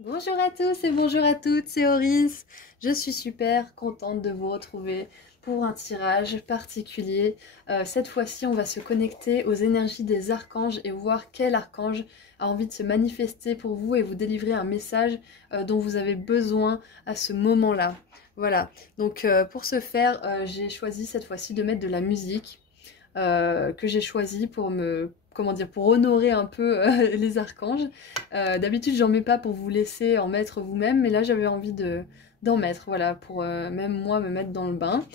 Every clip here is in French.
Bonjour à tous et bonjour à toutes, c'est Oris. Je suis super contente de vous retrouver pour un tirage particulier. Cette fois-ci, on va se connecter aux énergies des archanges et voir quel archange a envie de se manifester pour vous et vous délivrer un message dont vous avez besoin à ce moment-là. Voilà, donc pour ce faire, j'ai choisi cette fois-ci de mettre de la musique que j'ai choisi pour pour honorer un peu les archanges. D'habitude, j'en mets pas pour vous laisser en mettre vous-même, mais là, j'avais envie d'en mettre, voilà, pour même moi me mettre dans le bain.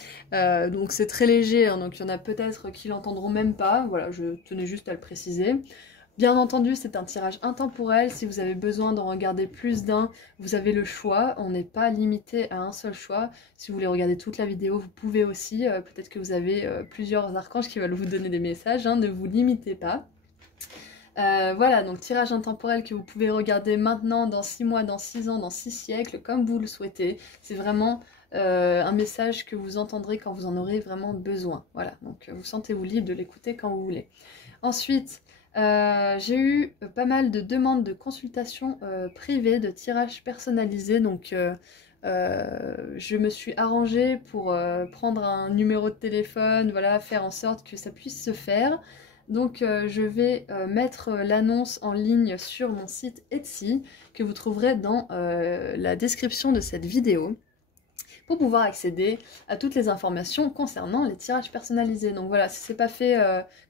Donc c'est très léger, hein, donc il y en a peut-être qui l'entendront même pas, voilà, je tenais juste à le préciser. Bien entendu, c'est un tirage intemporel. Si vous avez besoin d'en regarder plus d'un, vous avez le choix. On n'est pas limité à un seul choix. Si vous voulez regarder toute la vidéo, vous pouvez aussi. Peut-être que vous avez plusieurs archanges qui veulent vous donner des messages. Hein, ne vous limitez pas. Voilà, donc tirage intemporel que vous pouvez regarder maintenant, dans 6 mois, dans 6 ans, dans 6 siècles, comme vous le souhaitez. C'est vraiment un message que vous entendrez quand vous en aurez vraiment besoin. Voilà, donc vous sentez-vous libre de l'écouter quand vous voulez. Ensuite, j'ai eu pas mal de demandes de consultations privées, de tirages personnalisés, donc je me suis arrangée pour prendre un numéro de téléphone, voilà, faire en sorte que ça puisse se faire. Donc je vais mettre l'annonce en ligne sur mon site Etsy, que vous trouverez dans la description de cette vidéo, pour pouvoir accéder à toutes les informations concernant les tirages personnalisés. Donc voilà, si c'est pas fait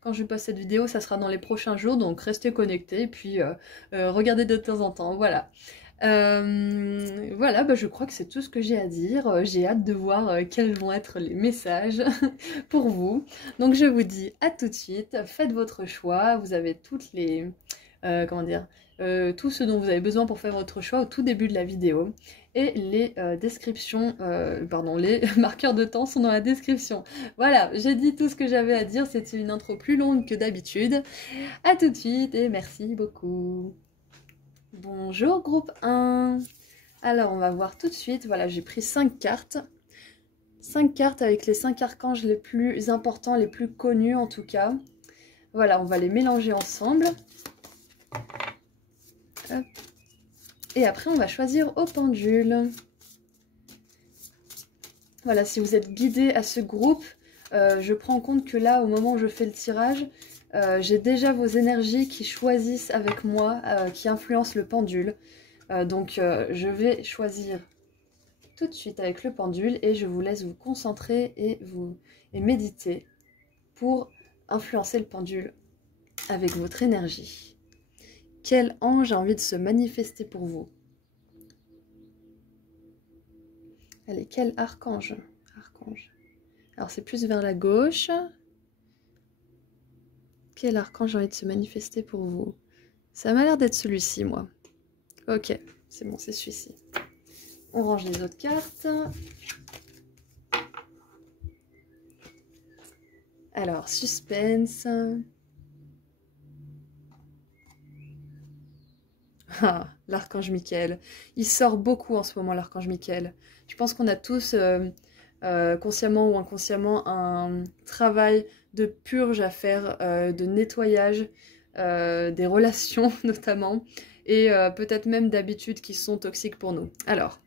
quand je poste cette vidéo, ça sera dans les prochains jours, donc restez connectés et puis regardez de temps en temps, voilà. Voilà, bah, je crois que c'est tout ce que j'ai à dire. J'ai hâte de voir quels vont être les messages pour vous. Donc je vous dis à tout de suite, faites votre choix, vous avez toutes les... tout ce dont vous avez besoin pour faire votre choix au tout début de la vidéo. Et les descriptions, les marqueurs de temps sont dans la description. Voilà, j'ai dit tout ce que j'avais à dire, c'était une intro plus longue que d'habitude. À tout de suite et merci beaucoup. Bonjour groupe 1. Alors on va voir tout de suite, voilà j'ai pris 5 cartes. 5 cartes avec les 5 archanges les plus importants, les plus connus en tout cas. Voilà, on va les mélanger ensemble. Hop. Et après on va choisir au pendule. Voilà, si vous êtes guidé à ce groupe, je prends en compte que là, au moment où je fais le tirage, j'ai déjà vos énergies qui choisissent avec moi, qui influencent le pendule. Donc je vais choisir tout de suite avec le pendule et je vous laisse vous concentrer et méditer pour influencer le pendule avec votre énergie. Quel ange a envie de se manifester pour vous? Allez, quel archange? Alors c'est plus vers la gauche. Quel archange a envie de se manifester pour vous? Ça m'a l'air d'être celui-ci, moi. Ok, c'est bon, c'est celui-ci. On range les autres cartes. Alors, suspense. Ah, l'archange Michael. Il sort beaucoup en ce moment, l'archange Michael. Je pense qu'on a tous, consciemment ou inconsciemment, un travail de purge à faire, de nettoyage des relations notamment, et peut-être même d'habitudes qui sont toxiques pour nous. Alors,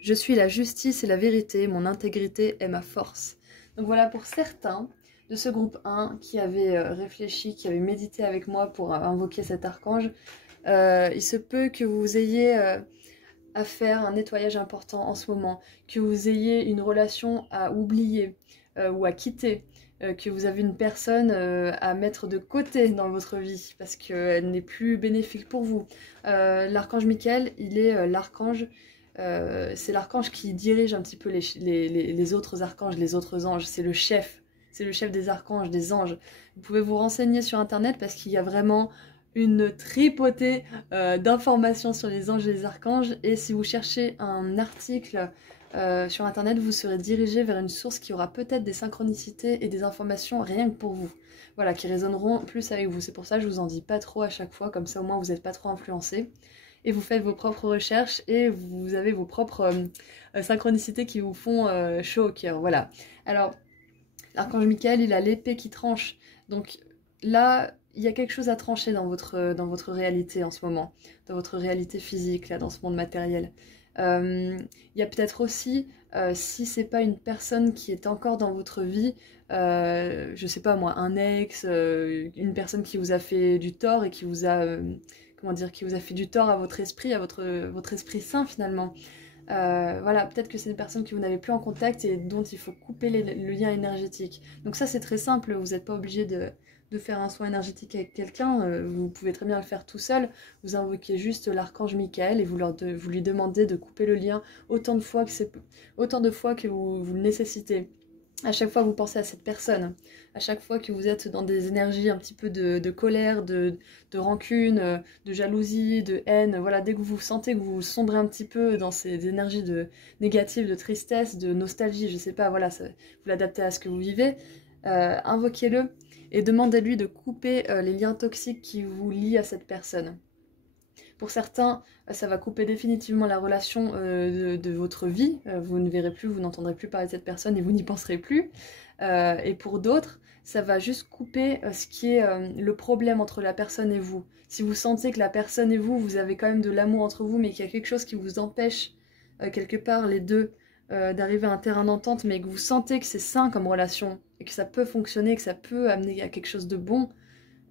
je suis la justice et la vérité, mon intégrité est ma force. Donc voilà pour certains de ce groupe 1 qui avaient réfléchi, qui avaient médité avec moi pour invoquer cet archange. Il se peut que vous ayez à faire un nettoyage important en ce moment, que vous ayez une relation à oublier ou à quitter, que vous avez une personne à mettre de côté dans votre vie parce qu'elle n'est plus bénéfique pour vous. L'archange Michael, il est l'archange, c'est l'archange qui dirige un petit peu les autres archanges, les autres anges, c'est le chef des archanges, des anges. Vous pouvez vous renseigner sur internet parce qu'il y a vraiment une tripotée d'informations sur les anges et les archanges, et si vous cherchez un article sur internet, vous serez dirigé vers une source qui aura peut-être des synchronicités et des informations rien que pour vous, voilà, qui résonneront plus avec vous. C'est pour ça que je vous en dis pas trop à chaque fois, comme ça au moins vous n'êtes pas trop influencé, et vous faites vos propres recherches, et vous avez vos propres synchronicités qui vous font chaud au cœur, voilà. Alors, l'archange Michael, il a l'épée qui tranche, donc là, il y a quelque chose à trancher dans votre réalité en ce moment, dans votre réalité physique, là, dans ce monde matériel. Il y a peut-être aussi, si c'est pas une personne qui est encore dans votre vie, je sais pas moi, un ex, une personne qui vous a fait du tort et qui vous a, comment dire, qui vous a fait du tort à votre esprit, à votre esprit sain finalement. Voilà, peut-être que c'est une personne que vous n'avez plus en contact et dont il faut couper le lien énergétique. Donc ça c'est très simple, vous n'êtes pas obligé de faire un soin énergétique avec quelqu'un, vous pouvez très bien le faire tout seul, vous invoquez juste l'archange Michael et vous lui demandez de couper le lien autant de fois que vous le nécessitez. À chaque fois que vous pensez à cette personne, à chaque fois que vous êtes dans des énergies un petit peu de colère, de rancune, de jalousie, de haine, voilà, dès que vous sentez que vous sombrez un petit peu dans ces énergies négatives, de tristesse, de nostalgie, je sais pas, voilà, vous l'adaptez à ce que vous vivez, invoquez-le et demandez-lui de couper les liens toxiques qui vous lient à cette personne. Pour certains, ça va couper définitivement la relation de votre vie. Vous ne verrez plus, vous n'entendrez plus parler de cette personne et vous n'y penserez plus. Et pour d'autres, ça va juste couper ce qui est le problème entre la personne et vous. Si vous sentez que la personne et vous, vous avez quand même de l'amour entre vous, mais qu'il y a quelque chose qui vous empêche, quelque part, les deux, d'arriver à un terrain d'entente, mais que vous sentez que c'est sain comme relation, et que ça peut fonctionner, que ça peut amener à quelque chose de bon,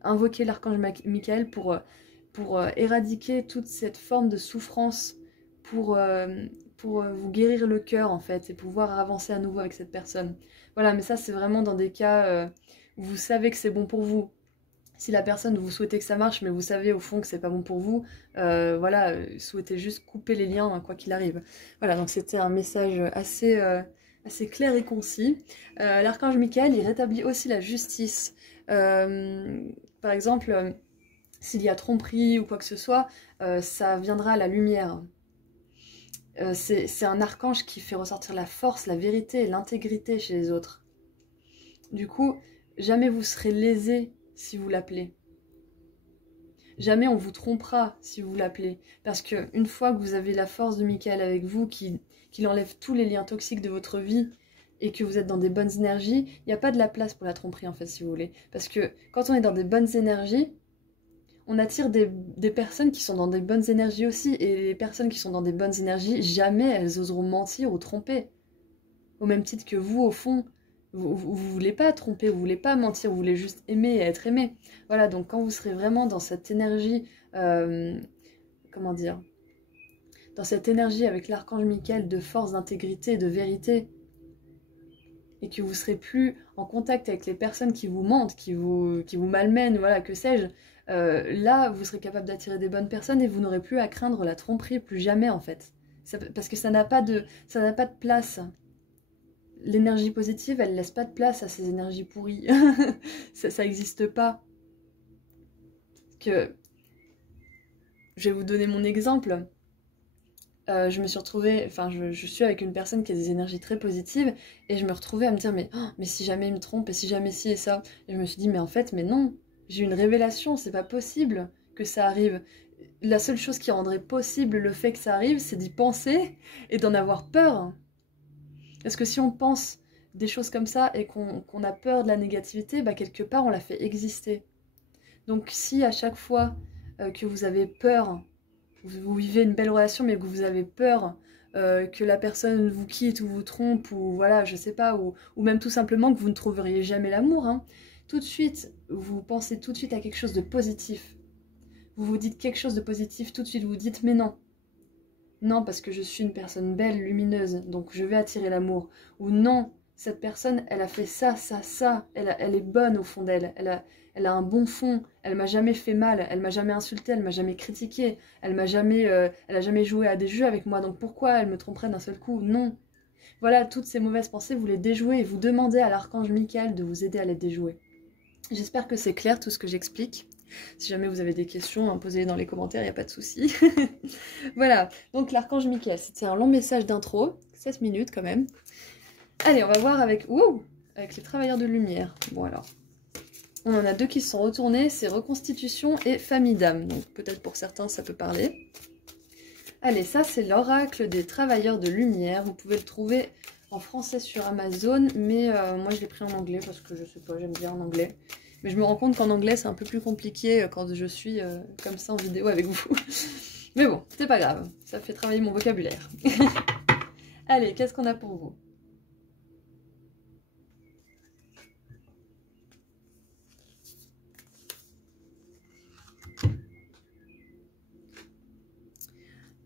invoquez l'archange Michael pour éradiquer toute cette forme de souffrance, pour vous guérir le cœur en fait, et pouvoir avancer à nouveau avec cette personne. Voilà, mais ça c'est vraiment dans des cas où vous savez que c'est bon pour vous. Si la personne, vous souhaitez que ça marche, mais vous savez au fond que c'est pas bon pour vous, voilà, souhaitez juste couper les liens, hein, quoi qu'il arrive. Voilà, donc c'était un message assez clair et concis. L'archange Michael, il rétablit aussi la justice. Par exemple, s'il y a tromperie ou quoi que ce soit, ça viendra à la lumière. C'est un archange qui fait ressortir la force, la vérité et l'intégrité chez les autres. Du coup, jamais vous serez lésé si vous l'appelez. Jamais on vous trompera si vous l'appelez. Parce qu'une fois que vous avez la force de Michael avec vous, qu'il enlève tous les liens toxiques de votre vie, et que vous êtes dans des bonnes énergies, il n'y a pas de la place pour la tromperie en fait, si vous voulez. Parce que quand on est dans des bonnes énergies, on attire des personnes qui sont dans des bonnes énergies aussi. Et les personnes qui sont dans des bonnes énergies, jamais elles oseront mentir ou tromper. Au même titre que vous, au fond, vous voulez pas tromper, vous voulez pas mentir, vous voulez juste aimer et être aimé. Voilà, donc quand vous serez vraiment dans cette énergie, comment dire, dans cette énergie avec l'archange Michael de force, d'intégrité, de vérité, et que vous serez plus en contact avec les personnes qui vous mentent, qui vous malmènent, voilà, que sais-je, là, vous serez capable d'attirer des bonnes personnes et vous n'aurez plus à craindre la tromperie, plus jamais en fait. Parce que ça n'a pas de place. L'énergie positive, elle laisse pas de place à ces énergies pourries. Ça n'existe pas. Je vais vous donner mon exemple. Je me suis retrouvée, enfin je suis avec une personne qui a des énergies très positives et je me retrouvais à me dire mais si jamais il me trompe et si jamais ci et ça. Et je me suis dit mais en fait mais non, j'ai une révélation, c'est pas possible que ça arrive. La seule chose qui rendrait possible le fait que ça arrive, c'est d'y penser et d'en avoir peur. Parce que si on pense des choses comme ça et qu'on a peur de la négativité, bah quelque part on la fait exister. Donc si à chaque fois que vous avez peur, vous vivez une belle relation mais que vous avez peur que la personne vous quitte ou vous trompe ou voilà, je sais pas, ou même tout simplement que vous ne trouveriez jamais l'amour, hein, tout de suite, vous pensez tout de suite à quelque chose de positif. Vous vous dites quelque chose de positif, tout de suite vous dites mais non. Non, parce que je suis une personne belle, lumineuse, donc je vais attirer l'amour. Ou non, cette personne, elle a fait ça, ça, ça, elle est bonne au fond d'elle, elle a un bon fond, elle m'a jamais fait mal, elle m'a jamais insulté, elle m'a jamais critiqué, elle a jamais joué à des jeux avec moi, donc pourquoi elle me tromperait d'un seul coup? Non. Voilà, toutes ces mauvaises pensées, vous les déjouez et vous demandez à l'archange Michael de vous aider à les déjouer. J'espère que c'est clair tout ce que j'explique. Si jamais vous avez des questions, posez-les dans les commentaires, il n'y a pas de souci. Voilà, donc l'archange Michael, c'était un long message d'intro, 7 minutes quand même. Allez, on va voir avec les travailleurs de lumière. Bon alors, on en a deux qui se sont retournés, c'est reconstitution et famille d'âme. Donc peut-être pour certains ça peut parler. Allez, ça c'est l'oracle des travailleurs de lumière. Vous pouvez le trouver en français sur Amazon, mais moi je l'ai pris en anglais parce que je sais pas, j'aime bien en anglais. Mais je me rends compte qu'en anglais, c'est un peu plus compliqué quand je suis comme ça en vidéo avec vous. Mais bon, c'est pas grave, ça fait travailler mon vocabulaire. Allez, qu'est-ce qu'on a pour vous?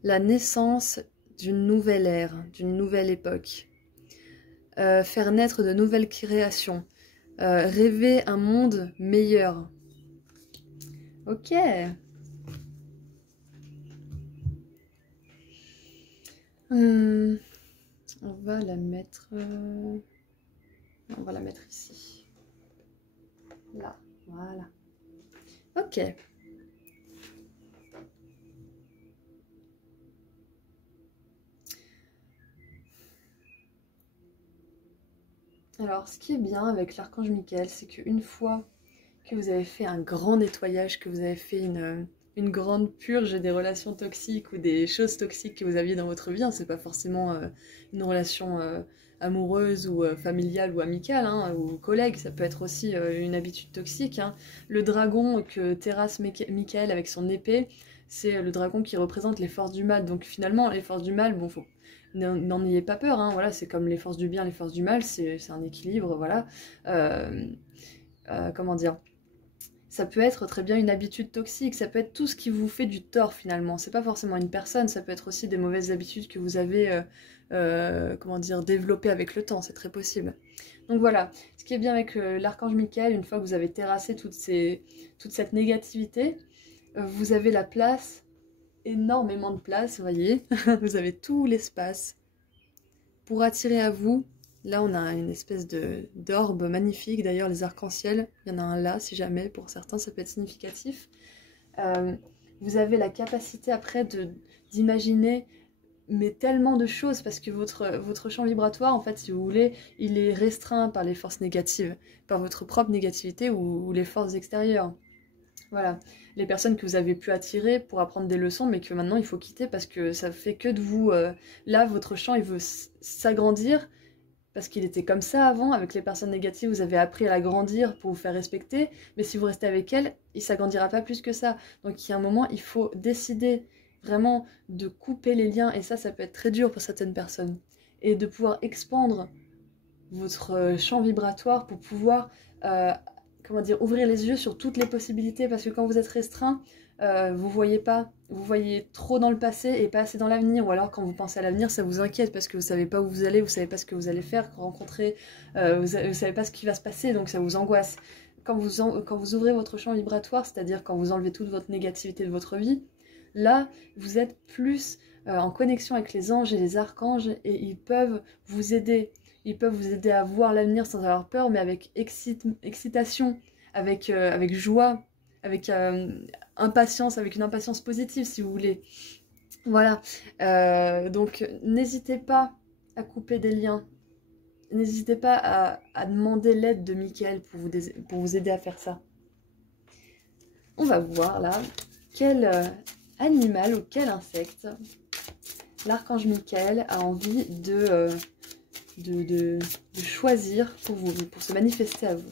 La naissance d'une nouvelle ère, d'une nouvelle époque. Faire naître de nouvelles créations. Rêver un monde meilleur. Ok. On va la mettre... on va la mettre ici. Là, voilà. Ok. Alors, ce qui est bien avec l'archange Michael, c'est qu'une fois que vous avez fait un grand nettoyage, que vous avez fait une grande purge des relations toxiques ou des choses toxiques que vous aviez dans votre vie, hein, c'est pas forcément une relation amoureuse ou familiale ou amicale, hein, ou collègue, ça peut être aussi une habitude toxique. Hein. Le dragon que terrasse Michael avec son épée, c'est le dragon qui représente les forces du mal. Donc finalement, les forces du mal, bon, n'en ayez pas peur, hein, voilà, c'est comme les forces du bien, les forces du mal, c'est un équilibre, voilà. Comment dire? Ça peut être très bien une habitude toxique, ça peut être tout ce qui vous fait du tort finalement. C'est pas forcément une personne, ça peut être aussi des mauvaises habitudes que vous avez, comment dire, développées avec le temps, c'est très possible. Donc voilà, ce qui est bien avec l'archange Michael, une fois que vous avez terrassé toute cette négativité, vous avez la place, énormément de place, vous voyez, vous avez tout l'espace pour attirer à vous. Là, on a une espèce d'orbe magnifique. D'ailleurs, les arcs-en-ciel, il y en a un là, si jamais, pour certains, ça peut être significatif. Vous avez la capacité après d'imaginer mais tellement de choses, parce que votre champ vibratoire, en fait, si vous voulez, il est restreint par les forces négatives, par votre propre négativité ou les forces extérieures. Voilà, les personnes que vous avez pu attirer pour apprendre des leçons, mais que maintenant il faut quitter parce que ça fait que de vous... là, votre champ, il veut s'agrandir, parce qu'il était comme ça avant, avec les personnes négatives, vous avez appris à l'agrandir pour vous faire respecter, mais si vous restez avec elles, il s'agrandira pas plus que ça. Donc il y a un moment, il faut décider vraiment de couper les liens, et ça peut être très dur pour certaines personnes, et de pouvoir expandre votre champ vibratoire pour pouvoir, comment dire, ouvrir les yeux sur toutes les possibilités, parce que quand vous êtes restreint, vous voyez pas, vous voyez trop dans le passé et pas assez dans l'avenir, ou alors quand vous pensez à l'avenir, ça vous inquiète parce que vous savez pas où vous allez, vous savez pas ce que vous allez faire, rencontrer, vous savez pas ce qui va se passer, donc ça vous angoisse. Quand vous ouvrez votre champ vibratoire, c'est-à-dire quand vous enlevez toute votre négativité de votre vie, là, vous êtes plus en connexion avec les anges et les archanges, et ils peuvent vous aider. Ils peuvent vous aider à voir l'avenir sans avoir peur, mais avec excitation, avec joie, avec impatience, avec une impatience positive, si vous voulez. Voilà. Donc, n'hésitez pas à couper des liens. N'hésitez pas à demander l'aide de Michael pour vous aider à faire ça. On va voir là quel animal ou quel insecte l'archange Michael a envie de choisir pour se manifester à vous.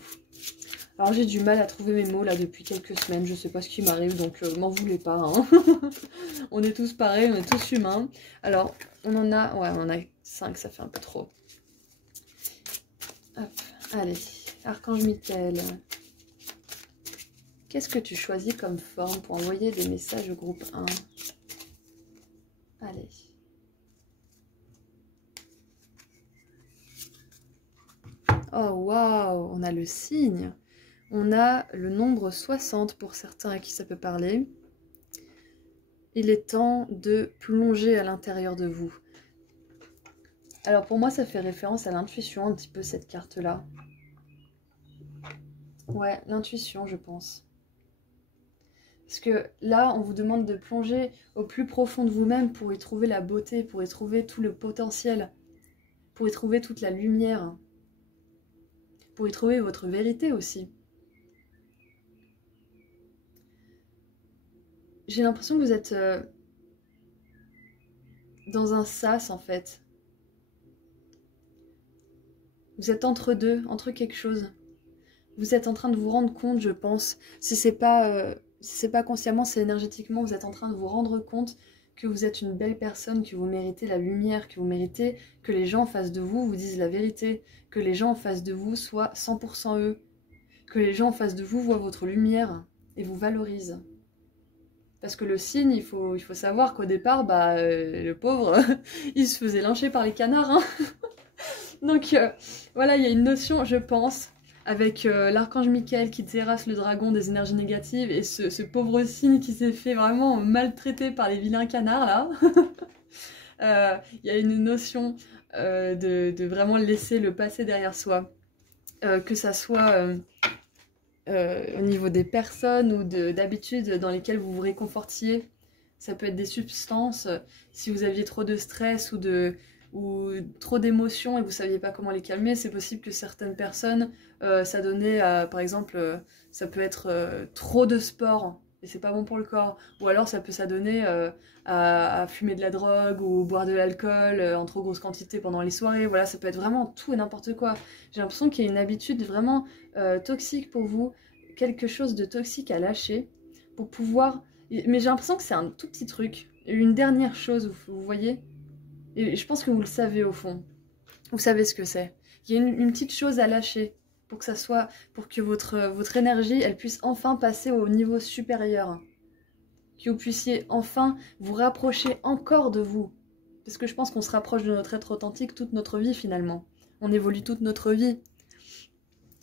Alors j'ai du mal à trouver mes mots là depuis quelques semaines, je sais pas ce qui m'arrive, donc m'en voulez pas. Hein. On est tous pareils, on est tous humains. Alors on en a 5, ça fait un peu trop. Hop, allez, archange Michael. Qu'est-ce que tu choisis comme forme pour envoyer des messages au groupe 1? Allez. Oh waouh, on a le signe. On a le nombre 60 pour certains à qui ça peut parler. Il est temps de plonger à l'intérieur de vous. Alors pour moi, ça fait référence à l'intuition, un petit peu cette carte-là. Ouais, l'intuition, je pense. Parce que là, on vous demande de plonger au plus profond de vous-même pour y trouver la beauté, pour y trouver tout le potentiel, pour y trouver toute la lumière, pour y trouver votre vérité aussi. J'ai l'impression que vous êtes dans un sas en fait. Vous êtes entre deux, entre quelque chose. Vous êtes en train de vous rendre compte, je pense, si c'est pas consciemment, c'est énergétiquement, vous êtes en train de vous rendre compte que vous êtes une belle personne, que vous méritez la lumière, que vous méritez que les gens en face de vous vous disent la vérité, que les gens en face de vous soient 100% eux, que les gens en face de vous voient votre lumière et vous valorisent. Parce que le cygne, il faut savoir qu'au départ, le pauvre, il se faisait lyncher par les canards. Hein. Donc voilà, il y a une notion, je pense, avec l'archange Michael qui terrasse le dragon des énergies négatives et ce pauvre cygne qui s'est fait vraiment maltraiter par les vilains canards, là. Il y a une notion de vraiment laisser le passé derrière soi. Que ça soit au niveau des personnes ou d'habitudes dans lesquelles vous vous réconfortiez. Ça peut être des substances, si vous aviez trop de stress ou trop d'émotions et vous ne saviez pas comment les calmer, c'est possible que certaines personnes, ça donnait, par exemple, ça peut être trop de sport et c'est pas bon pour le corps, ou alors ça peut s'adonner à fumer de la drogue ou boire de l'alcool en trop grosse quantité pendant les soirées, voilà, ça peut être vraiment tout et n'importe quoi. J'ai l'impression qu'il y a une habitude vraiment toxique pour vous, quelque chose de toxique à lâcher pour pouvoir... Mais j'ai l'impression que c'est un tout petit truc, une dernière chose, vous voyez, et je pense que vous le savez au fond, vous savez ce que c'est. Il y a une petite chose à lâcher pour que ça soit, pour que votre énergie, elle puisse enfin passer au niveau supérieur, que vous puissiez enfin vous rapprocher encore de vous, parce que je pense qu'on se rapproche de notre être authentique toute notre vie finalement, on évolue toute notre vie.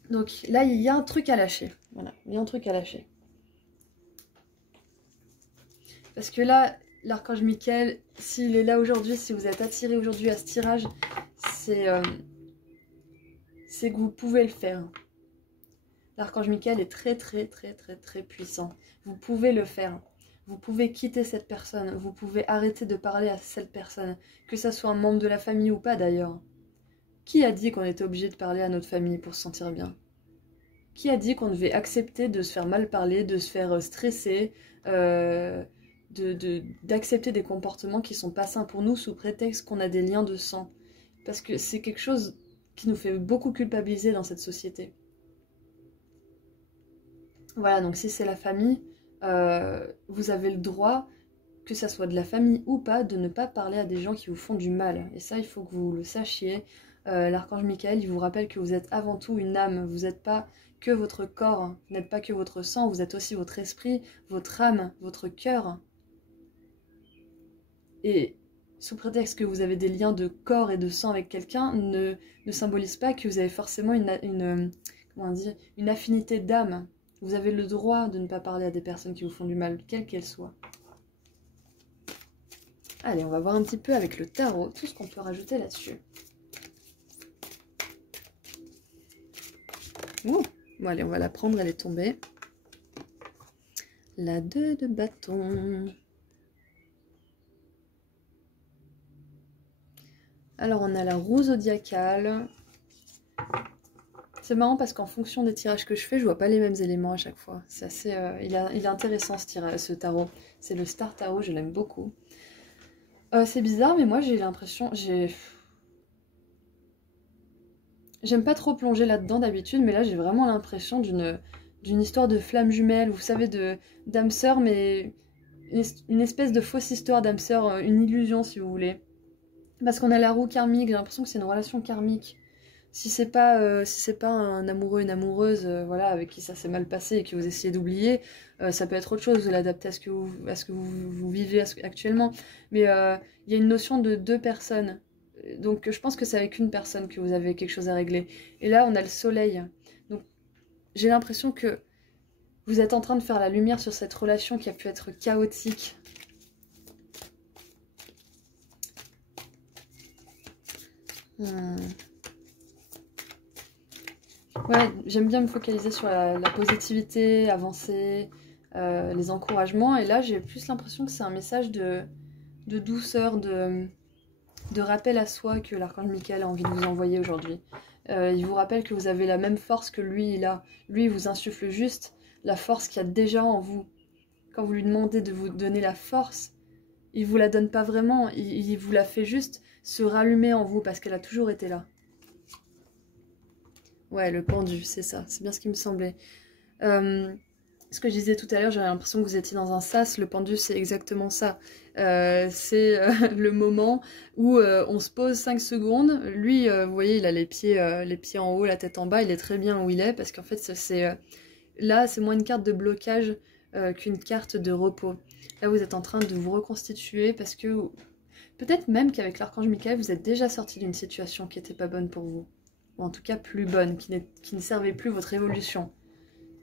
Donc là, il y a un truc à lâcher. Voilà, il y a un truc à lâcher. Parce que là, l'archange Michael, s'il est là aujourd'hui, si vous êtes attiré aujourd'hui à ce tirage, c'est que vous pouvez le faire. L'archange Michael est très très puissant. Vous pouvez le faire. Vous pouvez quitter cette personne. Vous pouvez arrêter de parler à cette personne. Que ça soit un membre de la famille ou pas d'ailleurs. Qui a dit qu'on était obligé de parler à notre famille pour se sentir bien ? Qui a dit qu'on devait accepter de se faire mal parler, de se faire stresser, d'accepter des comportements qui sont pas sains pour nous sous prétexte qu'on a des liens de sang? Parce que c'est quelque chose qui nous fait beaucoup culpabiliser dans cette société. Voilà, donc si c'est la famille, vous avez le droit, que ça soit de la famille ou pas, de ne pas parler à des gens qui vous font du mal. Et ça, il faut que vous le sachiez. L'archange Michael, il vous rappelle que vous êtes avant tout une âme. Vous n'êtes pas que votre corps, vous n'êtes pas que votre sang, vous êtes aussi votre esprit, votre âme, votre cœur. Et sous prétexte que vous avez des liens de corps et de sang avec quelqu'un, ne symbolise pas que vous avez forcément comment dire, une affinité d'âme. Vous avez le droit de ne pas parler à des personnes qui vous font du mal, quelles qu'elles soient. Allez, on va voir un petit peu avec le tarot, tout ce qu'on peut rajouter là-dessus. Ouh, bon allez, on va la prendre, elle est tombée. La 2 de bâton. Alors, on a la roue zodiacale. C'est marrant parce qu'en fonction des tirages que je fais, je vois pas les mêmes éléments à chaque fois. C'est assez, il est intéressant ce tarot. C'est le Star Tarot, je l'aime beaucoup. C'est bizarre, mais moi j'ai l'impression... J'aime pas trop plonger là-dedans d'habitude, mais là j'ai vraiment l'impression d'une histoire de flamme jumelle, vous savez, d'âme sœur, mais une espèce de fausse histoire d'âme sœur, une illusion si vous voulez. Parce qu'on a la roue karmique, j'ai l'impression que c'est une relation karmique. Si c'est pas un amoureux, une amoureuse, voilà, avec qui ça s'est mal passé et que vous essayez d'oublier, ça peut être autre chose, vous l'adaptez à ce que vous vivez actuellement. Mais il y a une notion de deux personnes. Donc je pense que c'est avec une personne que vous avez quelque chose à régler. Et là, on a le soleil. Donc j'ai l'impression que vous êtes en train de faire la lumière sur cette relation qui a pu être chaotique. Ouais, j'aime bien me focaliser sur la positivité, avancer, les encouragements. Et là, j'ai plus l'impression que c'est un message de douceur, de rappel à soi que l'archange Michael a envie de vous envoyer aujourd'hui. Il vous rappelle que vous avez la même force que lui, il a. Lui, il vous insuffle juste la force qu'il y a déjà en vous. Quand vous lui demandez de vous donner la force, il vous la donne pas vraiment, il vous la fait juste se rallumer en vous parce qu'elle a toujours été là. Ouais, le pendu, c'est ça. C'est bien ce qui me semblait. Ce que je disais tout à l'heure, j'avais l'impression que vous étiez dans un sas. Le pendu, c'est exactement ça. C'est le moment où on se pose 5 secondes. Lui, vous voyez, il a les pieds en haut, la tête en bas. Il est très bien où il est parce qu'en fait, là, c'est moins une carte de blocage qu'une carte de repos. Là, vous êtes en train de vous reconstituer parce que peut-être même qu'avec l'archange Michael, vous êtes déjà sorti d'une situation qui n'était pas bonne pour vous. Ou en tout cas plus bonne, qui ne servait plus votre évolution.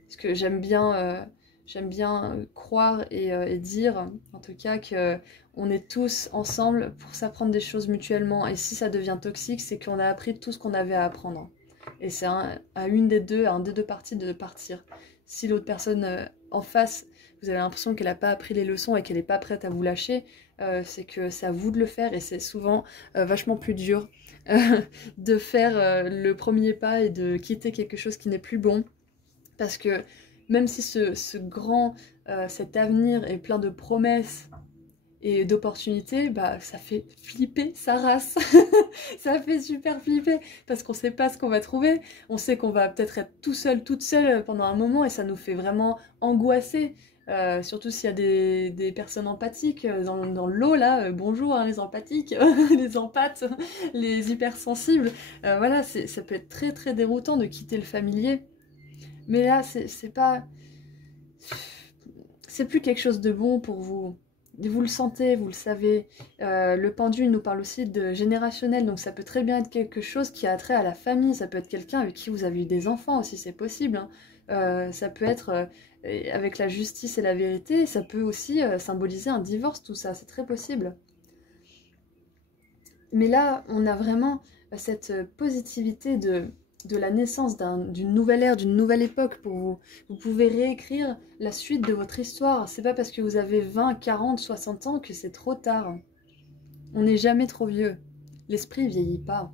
Parce que j'aime bien croire et dire, en tout cas, que on est tous ensemble pour s'apprendre des choses mutuellement. Et si ça devient toxique, c'est qu'on a appris tout ce qu'on avait à apprendre. Et c'est à un des deux parties de partir. Si l'autre personne en face, vous avez l'impression qu'elle n'a pas appris les leçons et qu'elle n'est pas prête à vous lâcher, c'est que c'est à vous de le faire et c'est souvent vachement plus dur de faire le premier pas et de quitter quelque chose qui n'est plus bon. Parce que même si cet avenir est plein de promesses et d'opportunités, bah ça fait flipper sa race. Ça fait super flipper parce qu'on sait pas ce qu'on va trouver. On sait qu'on va peut-être être tout seul, toute seule pendant un moment et ça nous fait vraiment angoisser. Surtout s'il y a des personnes empathiques dans le lot là, bonjour hein, les empathiques, les empathes, les hypersensibles. Voilà, ça peut être très très déroutant de quitter le familier. Mais là, c'est pas... C'est plus quelque chose de bon pour vous. Vous le sentez, vous le savez. Le pendu nous parle aussi de générationnel, donc ça peut très bien être quelque chose qui a trait à la famille. Ça peut être quelqu'un avec qui vous avez eu des enfants aussi, c'est possible. Hein. Ça peut être avec la justice et la vérité. Ça peut aussi symboliser un divorce, tout ça, c'est très possible. Mais là, on a vraiment cette positivité de la naissance d'une nouvelle ère, d'une nouvelle époque pour vous. Vous pouvez réécrire la suite de votre histoire. C'est pas parce que vous avez 20, 40, 60 ans que c'est trop tard. On n'est jamais trop vieux. L'esprit vieillit pas.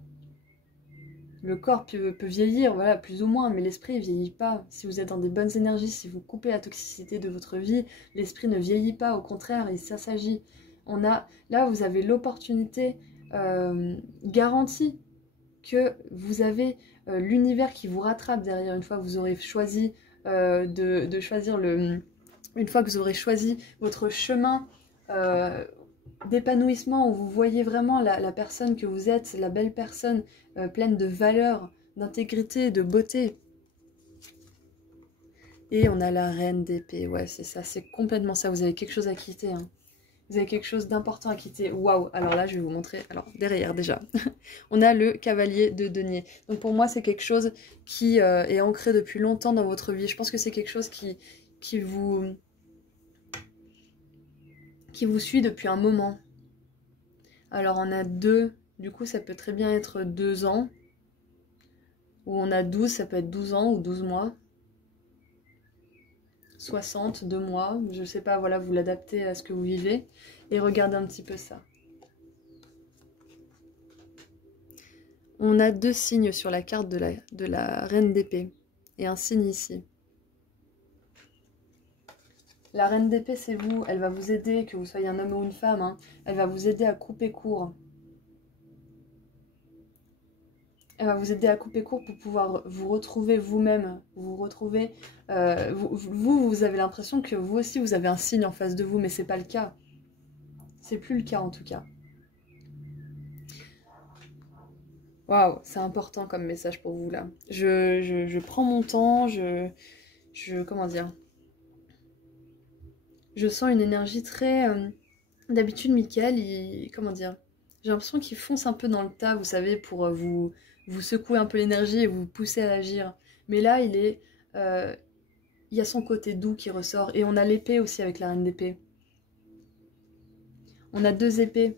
Le corps peut vieillir, voilà, plus ou moins, mais l'esprit vieillit pas. Si vous êtes dans des bonnes énergies, si vous coupez la toxicité de votre vie, l'esprit ne vieillit pas, au contraire, il s'assagit. Là, vous avez l'opportunité garantie que vous avez l'univers qui vous rattrape derrière une fois que vous aurez choisi de choisir une fois que vous aurez choisi votre chemin d'épanouissement où vous voyez vraiment la personne que vous êtes, la belle personne pleine de valeur, d'intégrité, de beauté. Et on a la reine d'épée, ouais c'est ça, c'est complètement ça, vous avez quelque chose à quitter, hein. Vous avez quelque chose d'important à quitter. Waouh! Alors là, je vais vous montrer. Alors, derrière, déjà, on a le cavalier de denier. Donc pour moi, c'est quelque chose qui est ancré depuis longtemps dans votre vie. Je pense que c'est quelque chose qui vous suit depuis un moment. Alors, on a 2. Du coup, ça peut très bien être 2 ans. Ou on a 12, ça peut être 12 ans ou 12 mois. 60, 2 mois, je sais pas, voilà, vous l'adaptez à ce que vous vivez et regardez un petit peu ça. On a 2 signes sur la carte de la reine d'épée et un signe ici. La reine d'épée, c'est vous, elle va vous aider, que vous soyez un homme ou une femme, hein, elle va vous aider à couper court. Elle va vous aider à couper court pour pouvoir vous retrouver vous-même, vous retrouver... vous avez l'impression que vous aussi, vous avez un signe en face de vous, mais c'est pas le cas. C'est plus le cas en tout cas. Waouh, c'est important comme message pour vous là. Je prends mon temps, comment dire, je sens une énergie très... D'habitude, Mickaël, comment dire, j'ai l'impression qu'il fonce un peu dans le tas, vous savez, pour vous secouer un peu l'énergie et vous pousser à agir. Mais là, il y a son côté doux qui ressort. Et on a l'épée aussi avec la reine d'épée. On a 2 épées.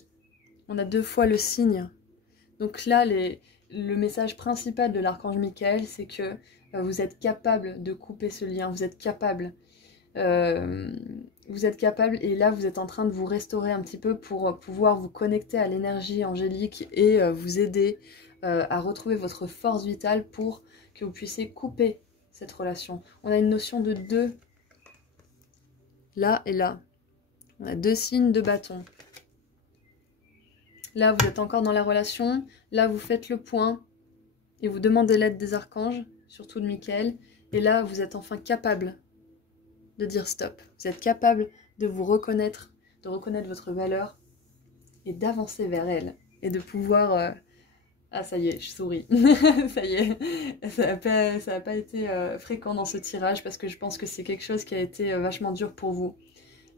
On a 2 fois le signe. Donc là, le message principal de l'archange Michael, c'est que vous êtes capable de couper ce lien. Vous êtes capable. Vous êtes capable et là vous êtes en train de vous restaurer un petit peu pour pouvoir vous connecter à l'énergie angélique et vous aider à retrouver votre force vitale pour que vous puissiez couper cette relation. On a une notion de 2 là et là. On a 2 signes de bâton. Là vous êtes encore dans la relation, là vous faites le point et vous demandez l'aide des archanges, surtout de Michael, et là vous êtes enfin capable de dire stop. Vous êtes capable de vous reconnaître, de reconnaître votre valeur et d'avancer vers elle et de pouvoir... Ah ça y est, je souris. Ça y est, ça n'a pas été fréquent dans ce tirage parce que je pense que c'est quelque chose qui a été vachement dur pour vous.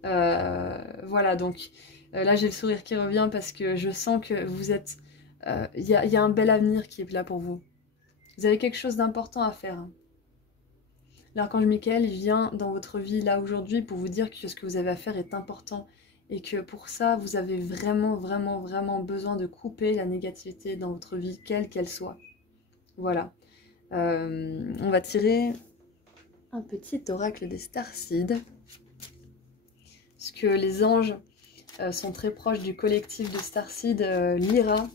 Voilà, donc là j'ai le sourire qui revient parce que je sens que vous êtes... Il y a un bel avenir qui est là pour vous. Vous avez quelque chose d'important à faire. L'archange Michael vient dans votre vie là aujourd'hui pour vous dire que ce que vous avez à faire est important et que pour ça vous avez vraiment besoin de couper la négativité dans votre vie, quelle qu'elle soit. Voilà. On va tirer un petit oracle des Starseeds parce que les anges sont très proches du collectif de Starseeds, Lyra.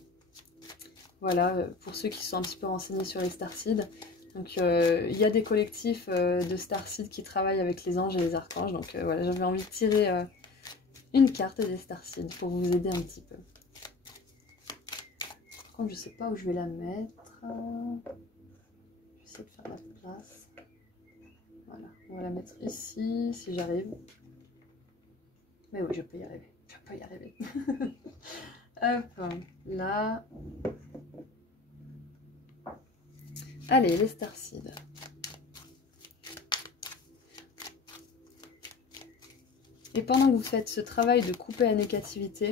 Voilà, pour ceux qui sont un petit peu renseignés sur les Starseeds. Donc il y a des collectifs de Starseeds qui travaillent avec les anges et les archanges. Donc voilà, j'avais envie de tirer une carte des Starseeds pour vous aider un petit peu. Par contre, je sais pas où je vais la mettre. Je vais essayer de faire la place. Voilà, on va la mettre ici si j'arrive. Mais oui, je peux y arriver. Je peux y arriver. Hop, là. Allez, les Starseeds. Et pendant que vous faites ce travail de couper la négativité,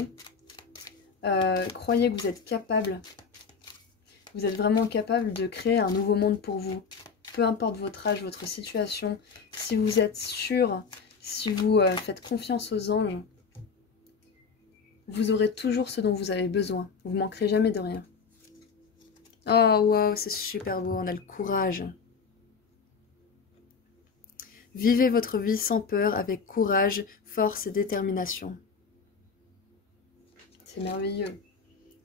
croyez que vous êtes capable, vous êtes vraiment capable de créer un nouveau monde pour vous. Peu importe votre âge, votre situation, si vous êtes sûr, si vous faites confiance aux anges, vous aurez toujours ce dont vous avez besoin. Vous ne manquerez jamais de rien. Oh, waouh, c'est super beau, on a le courage. Vivez votre vie sans peur, avec courage, force et détermination. C'est merveilleux.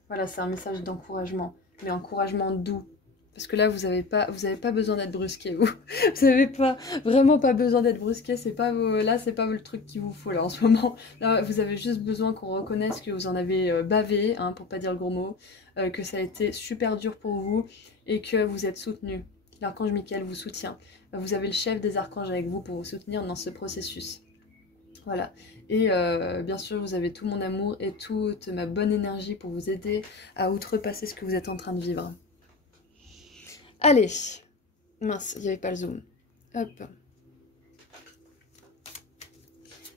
Voilà, c'est un message d'encouragement, mais encouragement doux. Parce que là, vous n'avez pas besoin d'être brusqué, vous. Vous n'avez vraiment pas besoin d'être brusqué. Là, c'est pas le truc qu'il vous faut là en ce moment. Là, vous avez juste besoin qu'on reconnaisse que vous en avez bavé, hein, pour pas dire le gros mot, que ça a été super dur pour vous et que vous êtes soutenu. L'archange Michael vous soutient. Vous avez le chef des archanges avec vous pour vous soutenir dans ce processus. Voilà. Et bien sûr, vous avez tout mon amour et toute ma bonne énergie pour vous aider à outrepasser ce que vous êtes en train de vivre. Allez, mince, il n'y avait pas le zoom. Hop.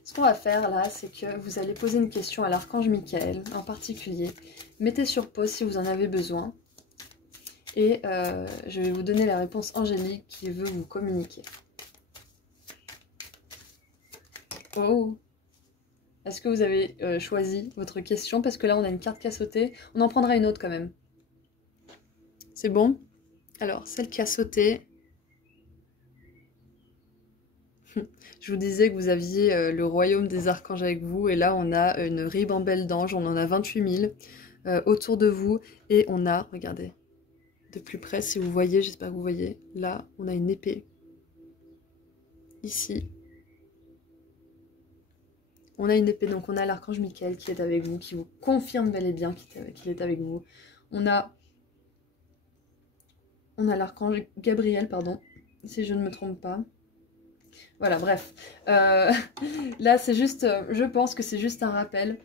Ce qu'on va faire là, c'est que vous allez poser une question à l'archange Michael en particulier. Mettez sur pause si vous en avez besoin. Et je vais vous donner la réponse angélique qui veut vous communiquer. Oh! Est-ce que vous avez choisi votre question? Parce que là, on a une carte qui a sauté. On en prendra une autre quand même. C'est bon? Alors, celle qui a sauté... Je vous disais que vous aviez le royaume des archanges avec vous. Et là, on a une ribambelle d'anges. On en a 28 000 autour de vous. Et on a, regardez, de plus près, si vous voyez, j'espère que vous voyez. Là, on a une épée. Ici. On a une épée, donc on a l'archange Michael qui est avec vous, qui vous confirme bel et bien qu'il est avec vous. On a l'archange Gabriel, pardon, si je ne me trompe pas. Voilà, bref. Là, c'est juste, je pense que c'est juste un rappel.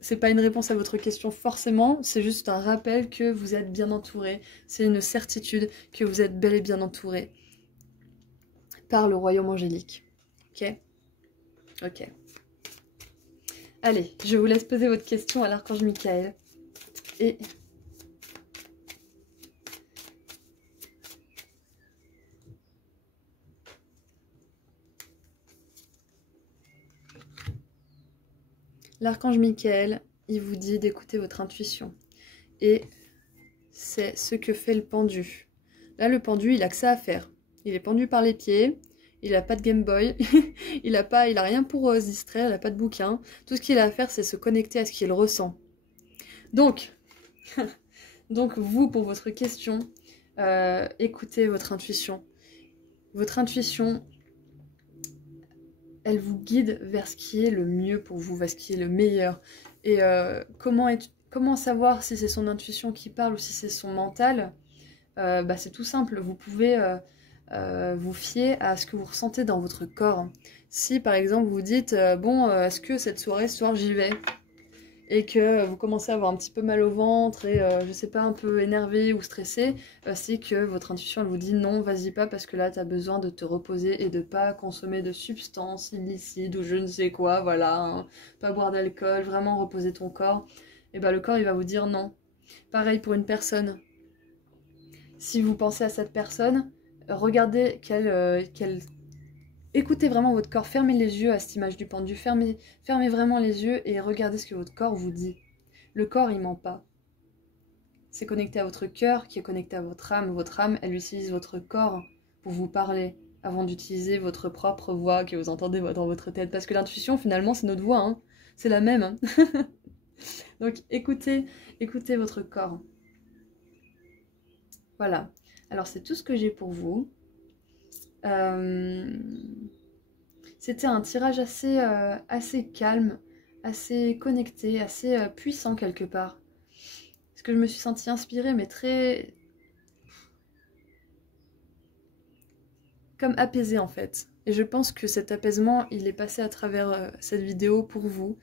C'est pas une réponse à votre question forcément, c'est juste un rappel que vous êtes bien entouré. C'est une certitude que vous êtes bel et bien entouré par le royaume angélique. Ok? Ok. Allez, je vous laisse poser votre question à l'archange Michael. Et... l'archange Michael, il vous dit d'écouter votre intuition. Et c'est ce que fait le pendu. Là, le pendu, il a que ça à faire. Il est pendu par les pieds, il n'a pas de Game Boy, il a rien pour se distraire, il n'a pas de bouquin. Tout ce qu'il a à faire, c'est se connecter à ce qu'il ressent. Donc, vous, pour votre question, écoutez votre intuition. Votre intuition, elle vous guide vers ce qui est le mieux pour vous, vers ce qui est le meilleur. Et comment savoir si c'est son intuition qui parle ou si c'est son mental? c'est tout simple, vous pouvez vous fier à ce que vous ressentez dans votre corps. Si par exemple vous dites est-ce que cette soirée, ce soir j'y vais, et que vous commencez à avoir un petit peu mal au ventre et je sais pas, un peu énervé ou stressé, c'est que votre intuition elle vous dit non, vas-y pas, parce que là t'as besoin de te reposer et de pas consommer de substances illicites ou je ne sais quoi, voilà, hein, pas boire d'alcool, vraiment reposer ton corps. Et le corps il va vous dire non. Pareil pour une personne. Si vous pensez à cette personne, regardez qu'elle écoutez vraiment votre corps, fermez les yeux à cette image du pendu, fermez vraiment les yeux et regardez ce que votre corps vous dit. Le corps, il ment pas. C'est connecté à votre cœur, qui est connecté à votre âme. Votre âme, elle utilise votre corps pour vous parler, avant d'utiliser votre propre voix que vous entendez dans votre tête. Parce que l'intuition, finalement, c'est notre voix, hein. C'est la même. Hein. Donc écoutez votre corps. Voilà. Alors c'est tout ce que j'ai pour vous. C'était un tirage assez calme, assez connecté, assez puissant quelque part. Parce que je me suis sentie inspirée, mais très... comme apaisée en fait. Et je pense que cet apaisement, il est passé à travers cette vidéo pour vous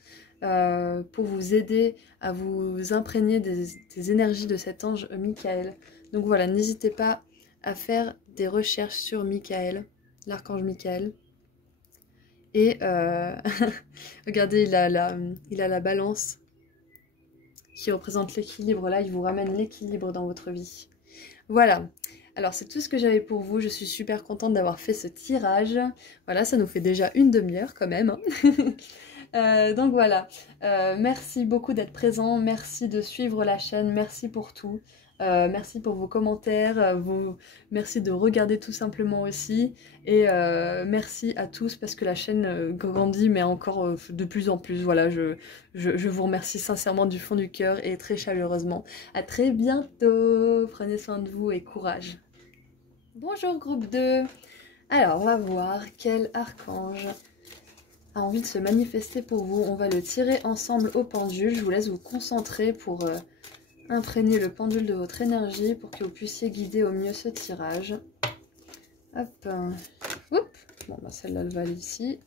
aider à vous imprégner des énergies de cet ange Michael. Donc voilà, n'hésitez pas à faire des recherches sur Michael, l'archange Michael. Et regardez, il a la balance qui représente l'équilibre. Là, il vous ramène l'équilibre dans votre vie. Voilà. Alors, c'est tout ce que j'avais pour vous. Je suis super contente d'avoir fait ce tirage. Voilà, ça nous fait déjà une demi-heure quand même. Hein. Donc voilà. Merci beaucoup d'être présent. Merci de suivre la chaîne. Merci pour tout. Merci pour vos commentaires, merci de regarder tout simplement aussi, et merci à tous parce que la chaîne grandit mais encore de plus en plus. Voilà, je vous remercie sincèrement du fond du cœur et très chaleureusement. À très bientôt, prenez soin de vous et courage. Bonjour groupe 2. Alors on va voir quel archange a envie de se manifester pour vous. On va le tirer ensemble au pendule. Je vous laisse vous concentrer pour... imprégner le pendule de votre énergie pour que vous puissiez guider au mieux ce tirage. Hop. Oups. Bon, celle-là, elle va aller ici.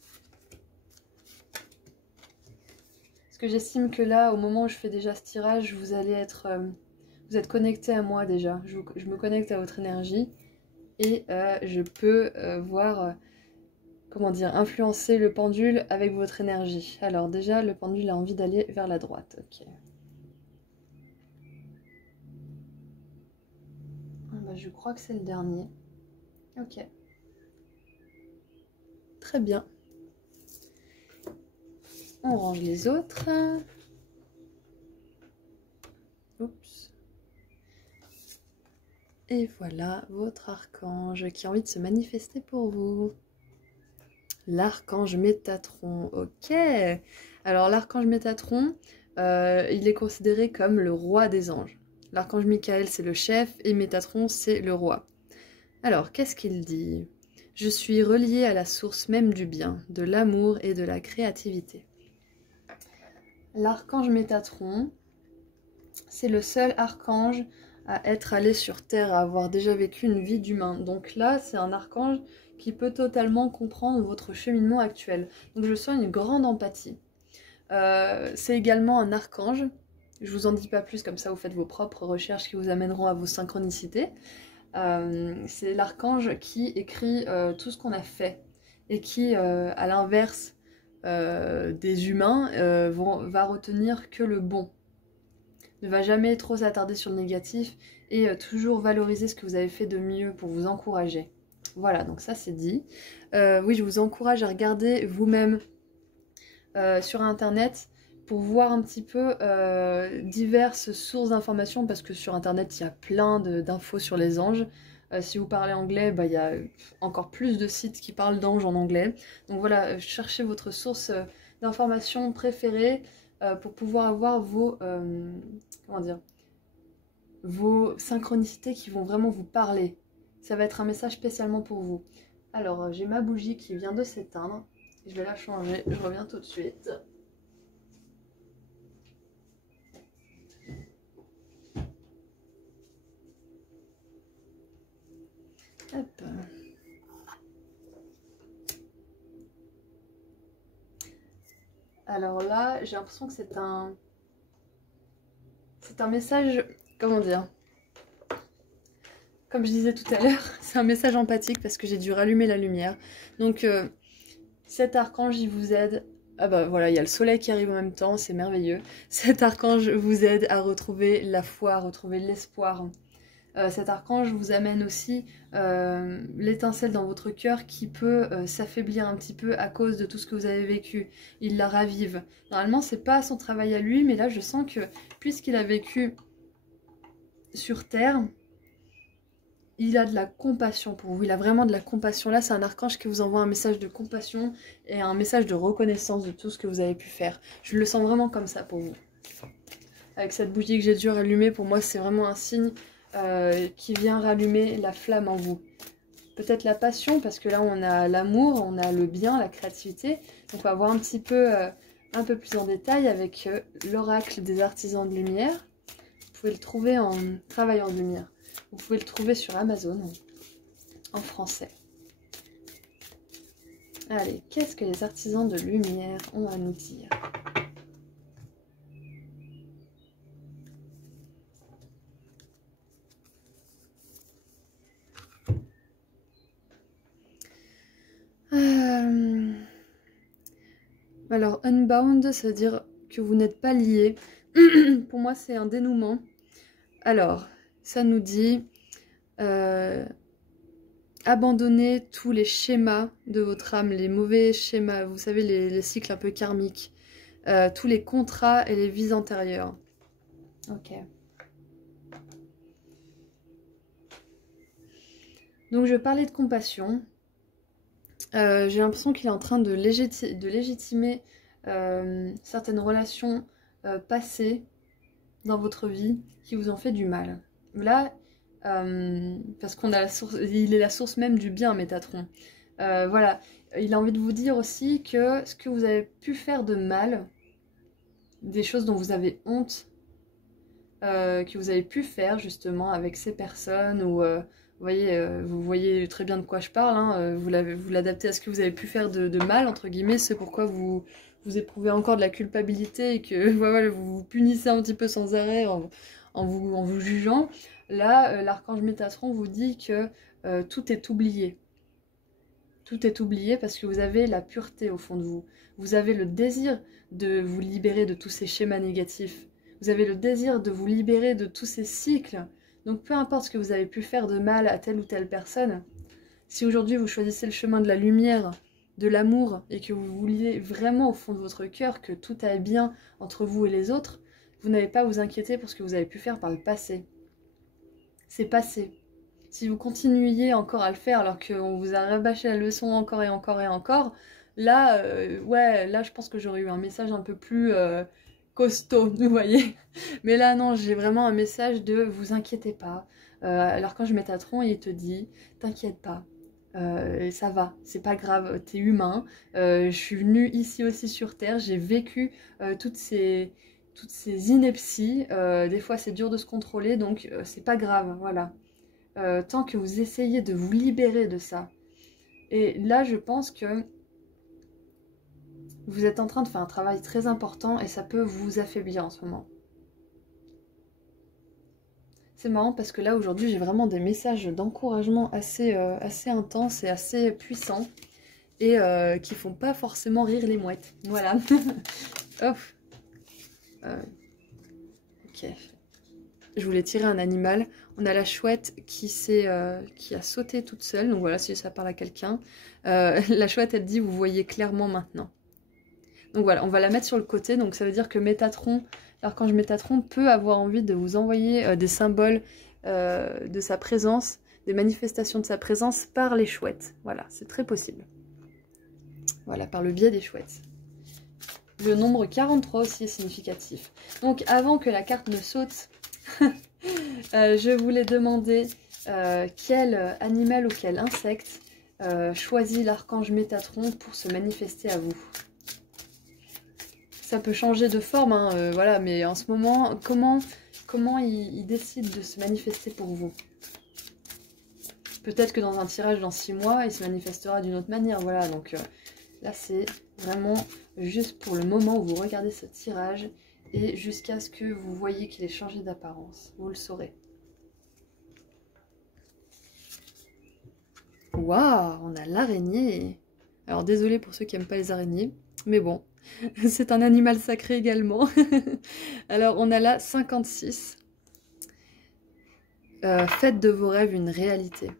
Parce que j'estime que là, au moment où je fais déjà ce tirage, vous allez être... vous êtes connecté à moi déjà. Je me connecte à votre énergie. Et je peux voir... comment dire, influencer le pendule avec votre énergie. Alors déjà, le pendule a envie d'aller vers la droite. Ok. Je crois que c'est le dernier. Ok. Très bien. On range les autres. Oups. Et voilà votre archange qui a envie de se manifester pour vous. L'archange Métatron. Ok. Alors l'archange Métatron, il est considéré comme le roi des anges. L'archange Michael, c'est le chef, et Métatron, c'est le roi. Alors, qu'est-ce qu'il dit? Je suis relié à la source même du bien, de l'amour et de la créativité. L'archange Métatron, c'est le seul archange à être allé sur Terre, à avoir déjà vécu une vie d'humain. Donc là, c'est un archange qui peut totalement comprendre votre cheminement actuel. Donc je sens une grande empathie. C'est également un archange. Je vous en dis pas plus, comme ça vous faites vos propres recherches qui vous amèneront à vos synchronicités. C'est l'archange qui écrit tout ce qu'on a fait et qui, à l'inverse des humains, va retenir que le bon. Ne va jamais trop s'attarder sur le négatif et toujours valoriser ce que vous avez fait de mieux pour vous encourager. Voilà, donc ça c'est dit. Oui, je vous encourage à regarder vous-même sur internet pour voir un petit peu diverses sources d'informations, parce que sur internet il y a plein d'infos sur les anges. Si vous parlez anglais, il y a encore plus de sites qui parlent d'anges en anglais. Donc voilà, cherchez votre source d'information préférée pour pouvoir avoir comment dire, vos synchronicités qui vont vraiment vous parler. Ça va être un message spécialement pour vous. Alors, j'ai ma bougie qui vient de s'éteindre. Je vais la changer, je reviens tout de suite. Alors là, j'ai l'impression que c'est un message, comment dire? Comme je disais tout à l'heure, c'est un message empathique parce que j'ai dû rallumer la lumière. Donc cet archange, il vous aide. Ah bah voilà, il y a le soleil qui arrive en même temps, c'est merveilleux. Cet archange vous aide à retrouver la foi, à retrouver l'espoir. Cet archange vous amène aussi l'étincelle dans votre cœur qui peut s'affaiblir un petit peu à cause de tout ce que vous avez vécu. Il la ravive. Normalement, c'est pas son travail à lui, mais là, je sens que puisqu'il a vécu sur Terre, il a de la compassion pour vous. Il a vraiment de la compassion. Là, c'est un archange qui vous envoie un message de compassion et un message de reconnaissance de tout ce que vous avez pu faire. Je le sens vraiment comme ça pour vous. Avec cette bougie que j'ai dû rallumer, pour moi, c'est vraiment un signe qui vient rallumer la flamme en vous. Peut-être la passion, parce que là, on a l'amour, on a le bien, la créativité. Donc, on va voir un peu plus en détail avec l'oracle des artisans de lumière. Vous pouvez le trouver en travaillant de lumière. Vous pouvez le trouver sur Amazon, en français. Allez, qu'est-ce que les artisans de lumière ont à nous dire ? Alors, unbound, ça veut dire que vous n'êtes pas lié. Pour moi, c'est un dénouement. Alors, ça nous dit abandonnez tous les schémas de votre âme, les mauvais schémas, vous savez, les cycles un peu karmiques, tous les contrats et les vies antérieures. Ok. Donc, je parlais de compassion. J'ai l'impression qu'il est en train de légitimer certaines relations passées dans votre vie qui vous ont fait du mal. Là, parce qu'on a la source, il est la source même du bien, Métatron. Voilà, il a envie de vous dire aussi que ce que vous avez pu faire de mal, des choses dont vous avez honte, que vous avez pu faire justement avec ces personnes ou vous voyez très bien de quoi je parle, hein, vous l'adaptez à ce que vous avez pu faire de mal, entre guillemets, c'est pourquoi vous éprouvez encore de la culpabilité et que voilà, vous vous punissez un petit peu sans arrêt en vous jugeant. Là, l'archange Métatron vous dit que tout est oublié. Tout est oublié parce que vous avez la pureté au fond de vous. Vous avez le désir de vous libérer de tous ces schémas négatifs. Vous avez le désir de vous libérer de tous ces cycles. Donc peu importe ce que vous avez pu faire de mal à telle ou telle personne, si aujourd'hui vous choisissez le chemin de la lumière, de l'amour, et que vous vouliez vraiment au fond de votre cœur que tout aille bien entre vous et les autres, vous n'avez pas à vous inquiéter pour ce que vous avez pu faire par le passé. C'est passé. Si vous continuiez encore à le faire alors qu'on vous a rabâché la leçon encore et encore et encore, là, ouais, là je pense que j'aurais eu un message un peu plus costaud, vous voyez. Mais là non, j'ai vraiment un message de vous inquiétez pas. Alors quand je Métatron, il te dit, t'inquiète pas. Ça va, c'est pas grave, t'es humain. Je suis venue ici aussi sur Terre, j'ai vécu toutes ces inepties. Des fois c'est dur de se contrôler, donc c'est pas grave, voilà. Tant que vous essayez de vous libérer de ça. Et là, je pense que vous êtes en train de faire un travail très important et ça peut vous affaiblir en ce moment. C'est marrant parce que là, aujourd'hui, j'ai vraiment des messages d'encouragement assez intenses et assez puissants et qui font pas forcément rire les mouettes. Voilà. Hop. Ok. Je voulais tirer un animal. On a la chouette qui a sauté toute seule. Donc voilà, si ça parle à quelqu'un. La chouette, elle dit, vous voyez clairement maintenant. Donc voilà, on va la mettre sur le côté. Donc ça veut dire que Métatron, l'archange Métatron peut avoir envie de vous envoyer des symboles de sa présence, des manifestations de sa présence par les chouettes. Voilà, c'est très possible. Voilà, par le biais des chouettes. Le nombre 43 aussi est significatif. Donc avant que la carte ne saute, je voulais demander quel animal ou quel insecte choisit l'archange Métatron pour se manifester à vous. Ça peut changer de forme, hein, voilà, mais en ce moment, comment il décide de se manifester pour vous? Peut-être que dans un tirage dans 6 mois, il se manifestera d'une autre manière, voilà, donc là c'est vraiment juste pour le moment où vous regardez ce tirage et jusqu'à ce que vous voyez qu'il ait changé d'apparence. Vous le saurez. Waouh, on a l'araignée. Alors désolé pour ceux qui n'aiment pas les araignées, mais bon, c'est un animal sacré également. Alors on a là 56. Faites de vos rêves une réalité.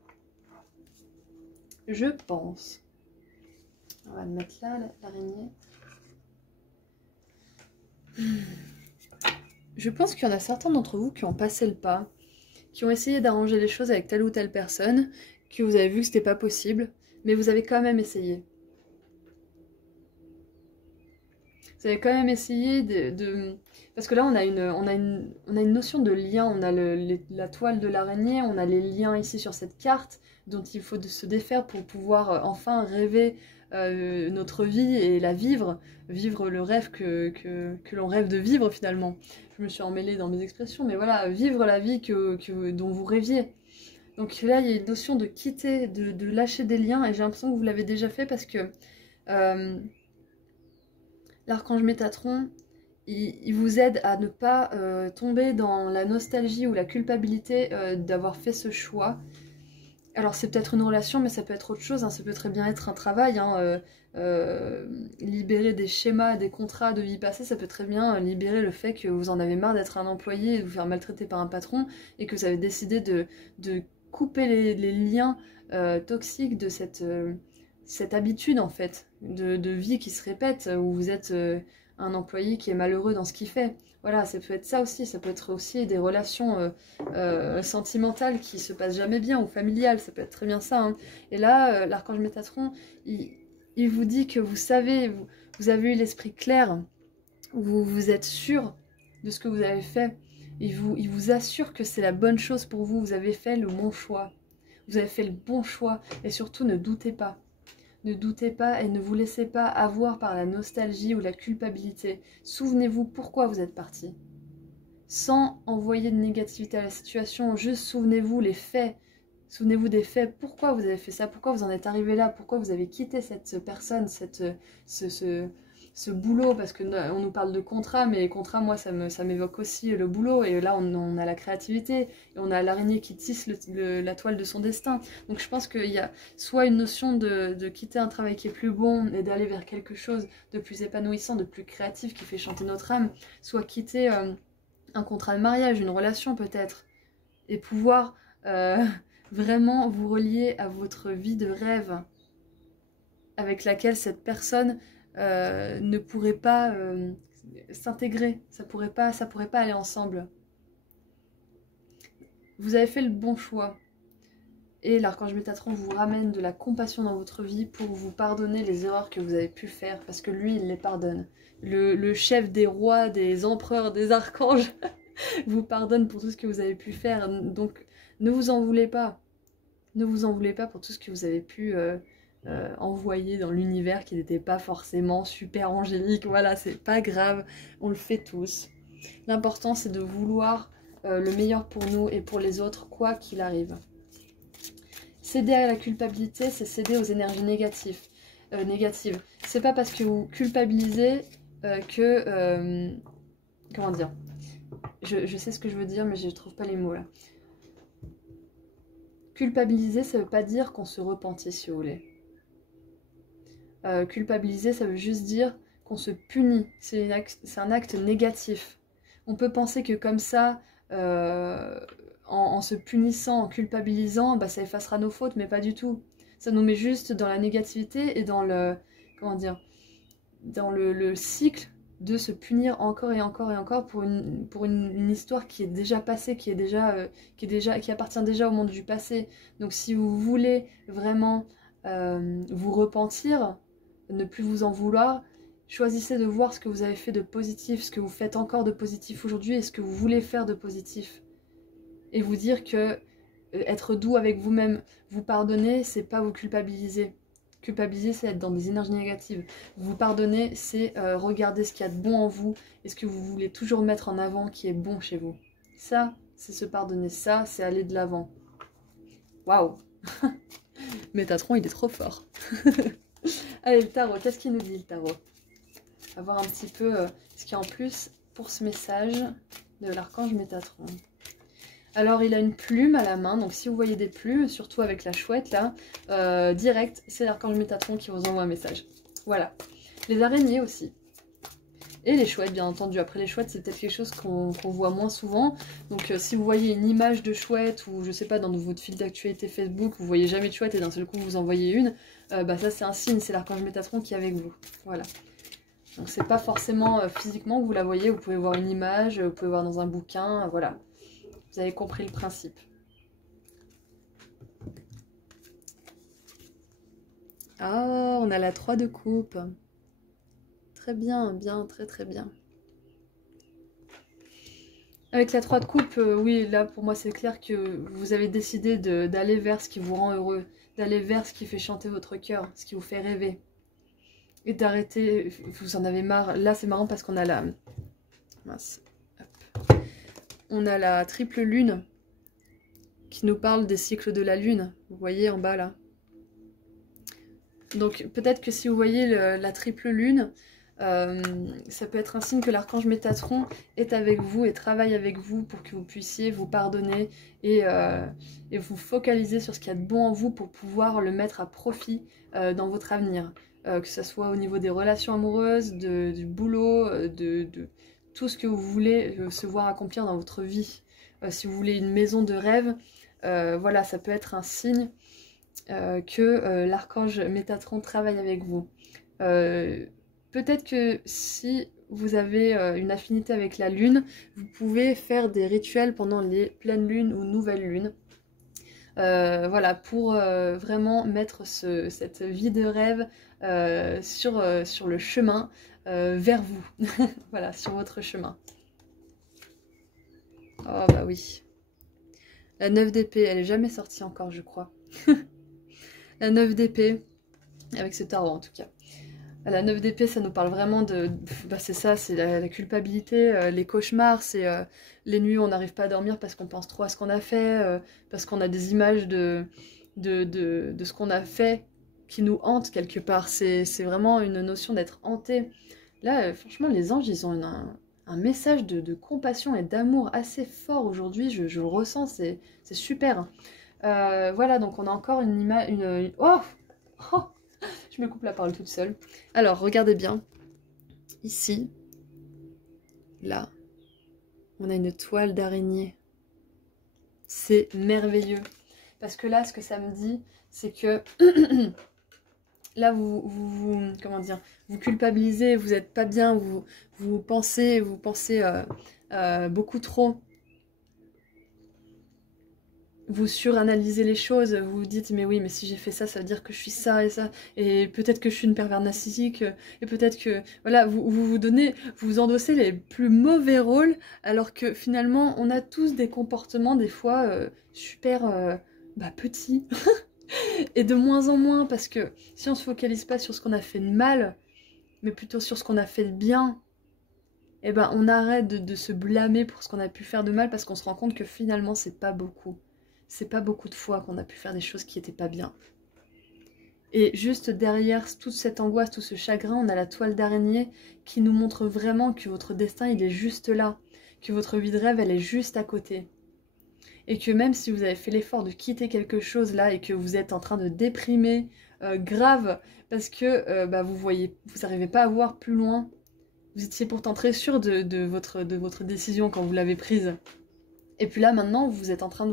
Je pense. On va le mettre là, l'araignée. Je pense qu'il y en a certains d'entre vous qui ont passé le pas, qui ont essayé d'arranger les choses avec telle ou telle personne, que vous avez vu que c'était pas possible, mais vous avez quand même essayé. Vous avez quand même essayé de... Parce que là, on a une notion de lien, on a la toile de l'araignée, on a les liens ici sur cette carte, dont il faut se défaire pour pouvoir enfin rêver notre vie et la vivre, vivre le rêve que l'on rêve de vivre finalement. Je me suis emmêlée dans mes expressions, mais voilà, vivre la vie dont vous rêviez. Donc là, il y a une notion de quitter, de lâcher des liens, et j'ai l'impression que vous l'avez déjà fait parce que l'archange Métatron, il vous aide à ne pas tomber dans la nostalgie ou la culpabilité d'avoir fait ce choix. Alors c'est peut-être une relation, mais ça peut être autre chose, hein. Ça peut très bien être un travail, hein, libérer des schémas, des contrats de vie passée, ça peut très bien libérer le fait que vous en avez marre d'être un employé et de vous faire maltraiter par un patron, et que vous avez décidé de couper les liens toxiques de cette habitude en fait, de vie qui se répète, où vous êtes un employé qui est malheureux dans ce qu'il fait. Voilà, ça peut être ça aussi, ça peut être aussi des relations sentimentales qui se passent jamais bien, ou familiales, ça peut être très bien ça, hein. Et là, l'archange Métatron, il vous dit que vous savez, vous avez eu l'esprit clair, vous êtes sûr de ce que vous avez fait, il vous assure que c'est la bonne chose pour vous, vous avez fait le bon choix, vous avez fait le bon choix, et surtout ne doutez pas. Ne doutez pas et ne vous laissez pas avoir par la nostalgie ou la culpabilité. Souvenez-vous pourquoi vous êtes parti. Sans envoyer de négativité à la situation, juste souvenez-vous les faits. Souvenez-vous des faits, pourquoi vous avez fait ça, pourquoi vous en êtes arrivé là, pourquoi vous avez quitté cette personne, ce boulot, parce que on nous parle de contrat, mais les contrats, moi, ça m'évoque aussi le boulot, et là, on a la créativité, et on a l'araignée qui tisse la toile de son destin. Donc je pense qu'il y a soit une notion de quitter un travail qui est plus bon, et d'aller vers quelque chose de plus épanouissant, de plus créatif, qui fait chanter notre âme, soit quitter un contrat de mariage, une relation peut-être, et pouvoir vraiment vous relier à votre vie de rêve, avec laquelle cette personne ne pourrait pas s'intégrer, ça pourrait pas aller ensemble. Vous avez fait le bon choix. Et l'archange Métatron vous ramène de la compassion dans votre vie pour vous pardonner les erreurs que vous avez pu faire, parce que lui, il les pardonne. Le chef des rois, des empereurs, des archanges vous pardonne pour tout ce que vous avez pu faire. Donc, ne vous en voulez pas. Ne vous en voulez pas pour tout ce que vous avez pu envoyer dans l'univers qui n'était pas forcément super angélique. Voilà, c'est pas grave, on le fait tous. L'important, c'est de vouloir le meilleur pour nous et pour les autres, quoi qu'il arrive. Céder à la culpabilité, c'est céder aux énergies négatives. C'est pas parce que vous culpabilisez que... comment dire, je sais ce que je veux dire, mais je trouve pas les mots là. Culpabiliser, ça veut pas dire qu'on se repentit, si vous voulez. Culpabiliser, ça veut juste dire qu'on se punit. C'est un acte négatif. On peut penser que comme ça, en se punissant, en culpabilisant, bah, ça effacera nos fautes, mais pas du tout. Ça nous met juste dans la négativité et dans le... comment dire, dans le cycle de se punir encore et encore et encore pour une histoire qui est déjà passée, qui appartient déjà au monde du passé. Donc si vous voulez vraiment vous repentir, ne plus vous en vouloir, choisissez de voir ce que vous avez fait de positif, ce que vous faites encore de positif aujourd'hui et ce que vous voulez faire de positif. Et vous dire que être doux avec vous-même, vous pardonner, c'est pas vous culpabiliser. Culpabiliser, c'est être dans des énergies négatives. Vous pardonner, c'est regarder ce qu'il y a de bon en vous et ce que vous voulez toujours mettre en avant qui est bon chez vous. Ça, c'est se pardonner. Ça, c'est aller de l'avant. Waouh. Métatron, il est trop fort. Allez, le tarot, qu'est-ce qu'il nous dit, le tarot? va voir un petit peu ce qu'il y a en plus pour ce message de l'archange Métatron. Alors il a une plume à la main, donc si vous voyez des plumes, surtout avec la chouette là, direct, c'est l'archange Métatron qui vous envoie un message. Voilà. Les araignées aussi. Et les chouettes, bien entendu. Après, les chouettes, c'est peut-être quelque chose qu'on voit moins souvent. Donc, si vous voyez une image de chouette, ou je sais pas, dans votre fil d'actualité Facebook, vous voyez jamais de chouette et d'un seul coup, vous en voyez une, bah ça, c'est un signe, c'est l'archange Métatron qui est avec vous. Voilà. Donc, c'est pas forcément physiquement que vous la voyez, vous pouvez voir une image, vous pouvez voir dans un bouquin, voilà. Vous avez compris le principe. Ah, on a la 3 de coupe. Très bien, bien, très très bien. Avec la 3 de coupe, oui, là pour moi c'est clair que vous avez décidé d'aller vers ce qui vous rend heureux, d'aller vers ce qui fait chanter votre cœur, ce qui vous fait rêver. Et d'arrêter, vous en avez marre. Là c'est marrant parce qu'on a la... Mince. Hop. On a la triple lune qui nous parle des cycles de la lune. Vous voyez en bas là. Donc peut-être que si vous voyez la triple lune, ça peut être un signe que l'archange Métatron est avec vous et travaille avec vous pour que vous puissiez vous pardonner et vous focaliser sur ce qu'il y a de bon en vous pour pouvoir le mettre à profit dans votre avenir. Que ce soit au niveau des relations amoureuses, du boulot, de tout ce que vous voulez se voir accomplir dans votre vie. Si vous voulez une maison de rêve, voilà, ça peut être un signe que l'archange Métatron travaille avec vous. Peut-être que si vous avez une affinité avec la lune, vous pouvez faire des rituels pendant les pleines lunes ou nouvelles lunes. Voilà, pour vraiment mettre cette vie de rêve sur le chemin vers vous. Voilà, sur votre chemin. Oh bah oui. La 9 d'épée, elle est jamais sortie encore, je crois. La 9 d'épée, avec ce tarot en tout cas. La 9 d'épée, ça nous parle vraiment de... Bah c'est ça, c'est la culpabilité, les cauchemars, c'est les nuits où on n'arrive pas à dormir parce qu'on pense trop à ce qu'on a fait, parce qu'on a des images de ce qu'on a fait qui nous hantent quelque part. C'est vraiment une notion d'être hanté. Là, franchement, les anges, ils ont un message de compassion et d'amour assez fort aujourd'hui, je le ressens, c'est super. Voilà, donc on a encore une image... Oh, oh, je me coupe la parole toute seule. Alors, regardez bien. Ici, là, on a une toile d'araignée. C'est merveilleux. Parce que là, ce que ça me dit, c'est que... là, comment dire, vous culpabilisez, vous n'êtes pas bien, vous pensez beaucoup trop. Vous suranalysez les choses, vous vous dites mais oui mais si j'ai fait ça, ça veut dire que je suis ça et ça, et peut-être que je suis une pervers narcissique, et peut-être que... Voilà, vous endossez les plus mauvais rôles, alors que finalement on a tous des comportements des fois super petits, et de moins en moins, parce que si on se focalise pas sur ce qu'on a fait de mal, mais plutôt sur ce qu'on a fait de bien, et ben on arrête de se blâmer pour ce qu'on a pu faire de mal, parce qu'on se rend compte que finalement c'est pas beaucoup. C'est pas beaucoup de fois qu'on a pu faire des choses qui étaient pas bien. Et juste derrière toute cette angoisse, tout ce chagrin, on a la toile d'araignée qui nous montre vraiment que votre destin, il est juste là. Que votre vie de rêve, elle est juste à côté. Et que même si vous avez fait l'effort de quitter quelque chose là et que vous êtes en train de déprimer grave parce que vous n'arrivez pas à voir plus loin, vous étiez pourtant très sûr de votre décision quand vous l'avez prise. Et puis là maintenant, vous êtes en train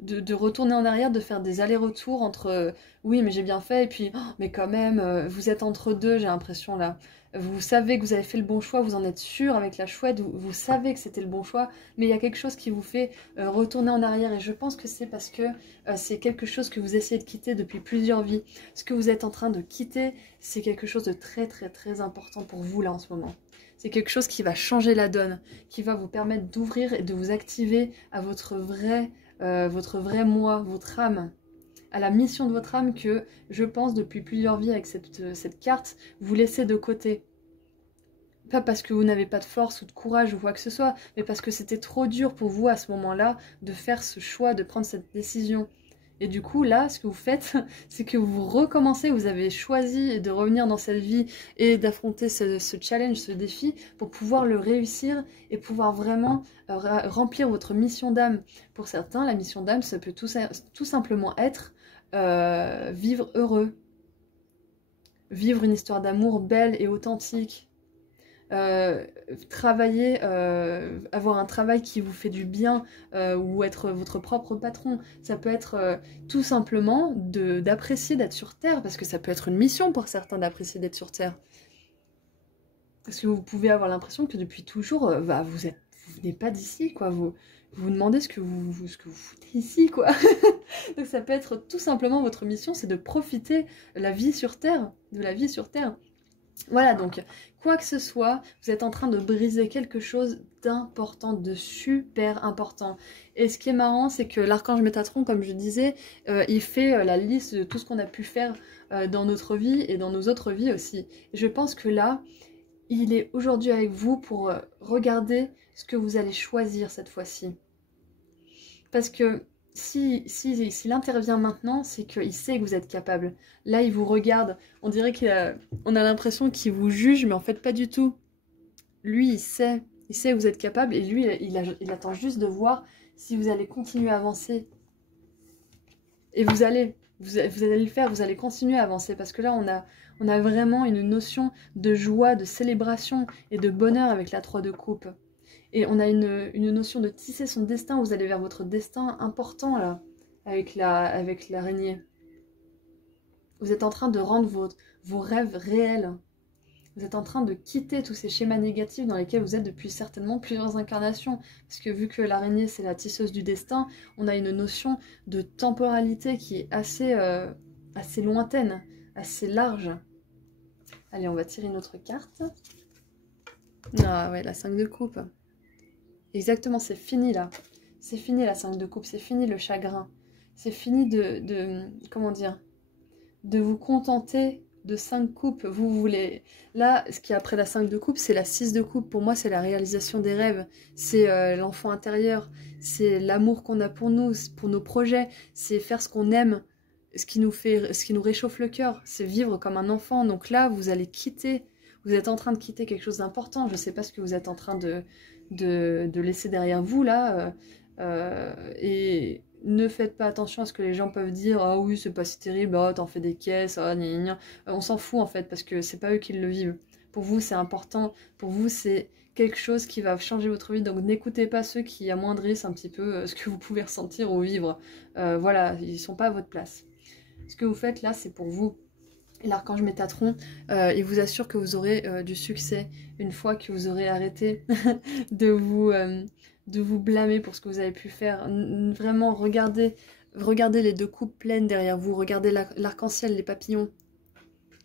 de retourner en arrière, de faire des allers-retours entre oui mais j'ai bien fait et puis oh, mais quand même vous êtes entre deux, j'ai l'impression là. Vous savez que vous avez fait le bon choix, vous en êtes sûr avec la chouette, vous savez que c'était le bon choix, mais il y a quelque chose qui vous fait retourner en arrière, et je pense que c'est parce que c'est quelque chose que vous essayez de quitter depuis plusieurs vies. Ce que vous êtes en train de quitter, c'est quelque chose de très très très important pour vous là en ce moment. C'est quelque chose qui va changer la donne, qui va vous permettre d'ouvrir et de vous activer à votre vrai moi, votre âme, à la mission de votre âme que, je pense, depuis plusieurs vies avec cette carte, vous laissez de côté. Pas parce que vous n'avez pas de force ou de courage ou quoi que ce soit, mais parce que c'était trop dur pour vous à ce moment-là de faire ce choix, de prendre cette décision. Et du coup, là, ce que vous faites, c'est que vous recommencez, vous avez choisi de revenir dans cette vie et d'affronter ce challenge, ce défi, pour pouvoir le réussir et pouvoir vraiment remplir votre mission d'âme. Pour certains, la mission d'âme, ça peut tout simplement être vivre heureux, vivre une histoire d'amour belle et authentique, travailler, avoir un travail qui vous fait du bien, ou être votre propre patron. Ça peut être tout simplement d'apprécier d'être sur Terre, parce que ça peut être une mission pour certains d'apprécier d'être sur Terre. Parce que vous pouvez avoir l'impression que depuis toujours, vous venez pas d'ici, quoi. Vous vous demandez ce que vous foutez ici, quoi. Donc ça peut être tout simplement votre mission, c'est de profiter de la vie sur Terre, Voilà, donc, quoi que ce soit, vous êtes en train de briser quelque chose d'important, de super important. Et ce qui est marrant, c'est que l'archange Métatron, comme je disais, il fait la liste de tout ce qu'on a pu faire dans notre vie et dans nos autres vies aussi. Et je pense que là, il est aujourd'hui avec vous pour regarder ce que vous allez choisir cette fois-ci. Parce que s'il intervient maintenant, c'est qu'il sait que vous êtes capable. Là, il vous regarde. On dirait on a l'impression qu'il vous juge, mais en fait, pas du tout. Lui, il sait que vous êtes capable, et lui, il attend juste de voir si vous allez continuer à avancer. Et vous allez le faire, vous allez continuer à avancer, parce que là, on a vraiment une notion de joie, de célébration et de bonheur avec la 3 de coupe. Et on a une notion de tisser son destin, vous allez vers votre destin important là, avec l'araignée. Vous êtes en train de rendre vos rêves réels. Vous êtes en train de quitter tous ces schémas négatifs dans lesquels vous êtes depuis certainement plusieurs incarnations. Parce que vu que l'araignée c'est la tisseuse du destin, on a une notion de temporalité qui est assez lointaine, assez large. Allez, on va tirer une autre carte. Ah ouais, la 5 de coupe. Exactement, c'est fini là. C'est fini la 5 de coupe, c'est fini le chagrin. C'est fini comment dire, de vous contenter de 5 coupes. Vous voulez... Là, ce qui est après la 5 de coupe, c'est la 6 de coupe. Pour moi, c'est la réalisation des rêves. C'est l'enfant intérieur. C'est l'amour qu'on a pour nous, pour nos projets. C'est faire ce qu'on aime, ce qui nous réchauffe le cœur. C'est vivre comme un enfant. Donc là, vous allez quitter... Vous êtes en train de quitter quelque chose d'important. Je ne sais pas ce que vous êtes en train de laisser derrière vous là, et ne faites pas attention à ce que les gens peuvent dire. Ah oui, c'est pas si terrible, oh, t'en fais des caisses, ah, gna, gna, gna. On s'en fout en fait, parce que c'est pas eux qui le vivent. Pour vous c'est important, pour vous c'est quelque chose qui va changer votre vie, donc n'écoutez pas ceux qui amoindrissent un petit peu ce que vous pouvez ressentir ou vivre. Voilà, ils sont pas à votre place. Ce que vous faites là, c'est pour vous. Et l'archange Métatron, il vous assure que vous aurez du succès une fois que vous aurez arrêté de vous blâmer pour ce que vous avez pu faire. Vraiment, regardez les 2 coupes pleines derrière vous, regardez l'arc-en-ciel, les papillons.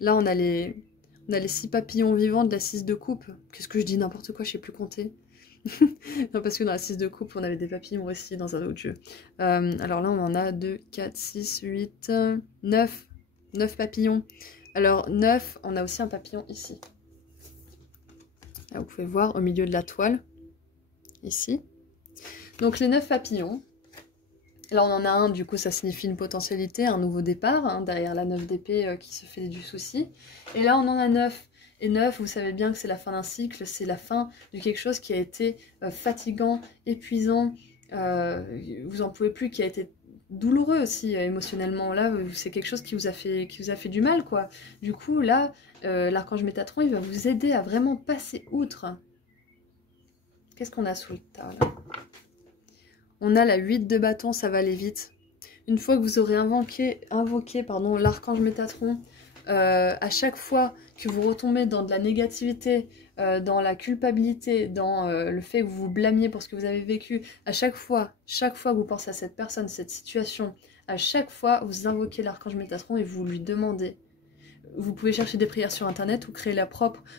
Là, on a les 6 papillons vivants de la 6 de coupe. Qu'est-ce que je dis, n'importe quoi, je sais plus compter. Non, parce que dans la 6 de coupe, on avait des papillons aussi dans un autre jeu. Alors là, on en a 2, 4, 6, 8, 9. 9 papillons. Alors 9, on a aussi un papillon ici. Là, vous pouvez voir au milieu de la toile. Ici. Donc les 9 papillons. Là on en a un, du coup ça signifie une potentialité, un nouveau départ, hein, derrière la 9 d'épée qui se fait du souci. Et là on en a 9. Et 9, vous savez bien que c'est la fin d'un cycle, c'est la fin de quelque chose qui a été fatigant, épuisant, vous en pouvez plus, qui a été douloureux aussi émotionnellement. Là c'est quelque chose qui vous a fait du mal, quoi. Du coup là l'archange Métatron il va vous aider à vraiment passer outre. Qu'est-ce qu'on a sous le tas là? On a la 8 de bâton, ça va aller vite. Une fois que vous aurez invoqué l'archange Métatron, à chaque fois que vous retombez dans de la négativité, dans la culpabilité, dans le fait que vous vous blâmiez pour ce que vous avez vécu, à chaque fois que vous pensez à cette personne, cette situation, à chaque fois vous invoquez l'archange Métatron et vous lui demandez. Vous pouvez chercher des prières sur internet ou créer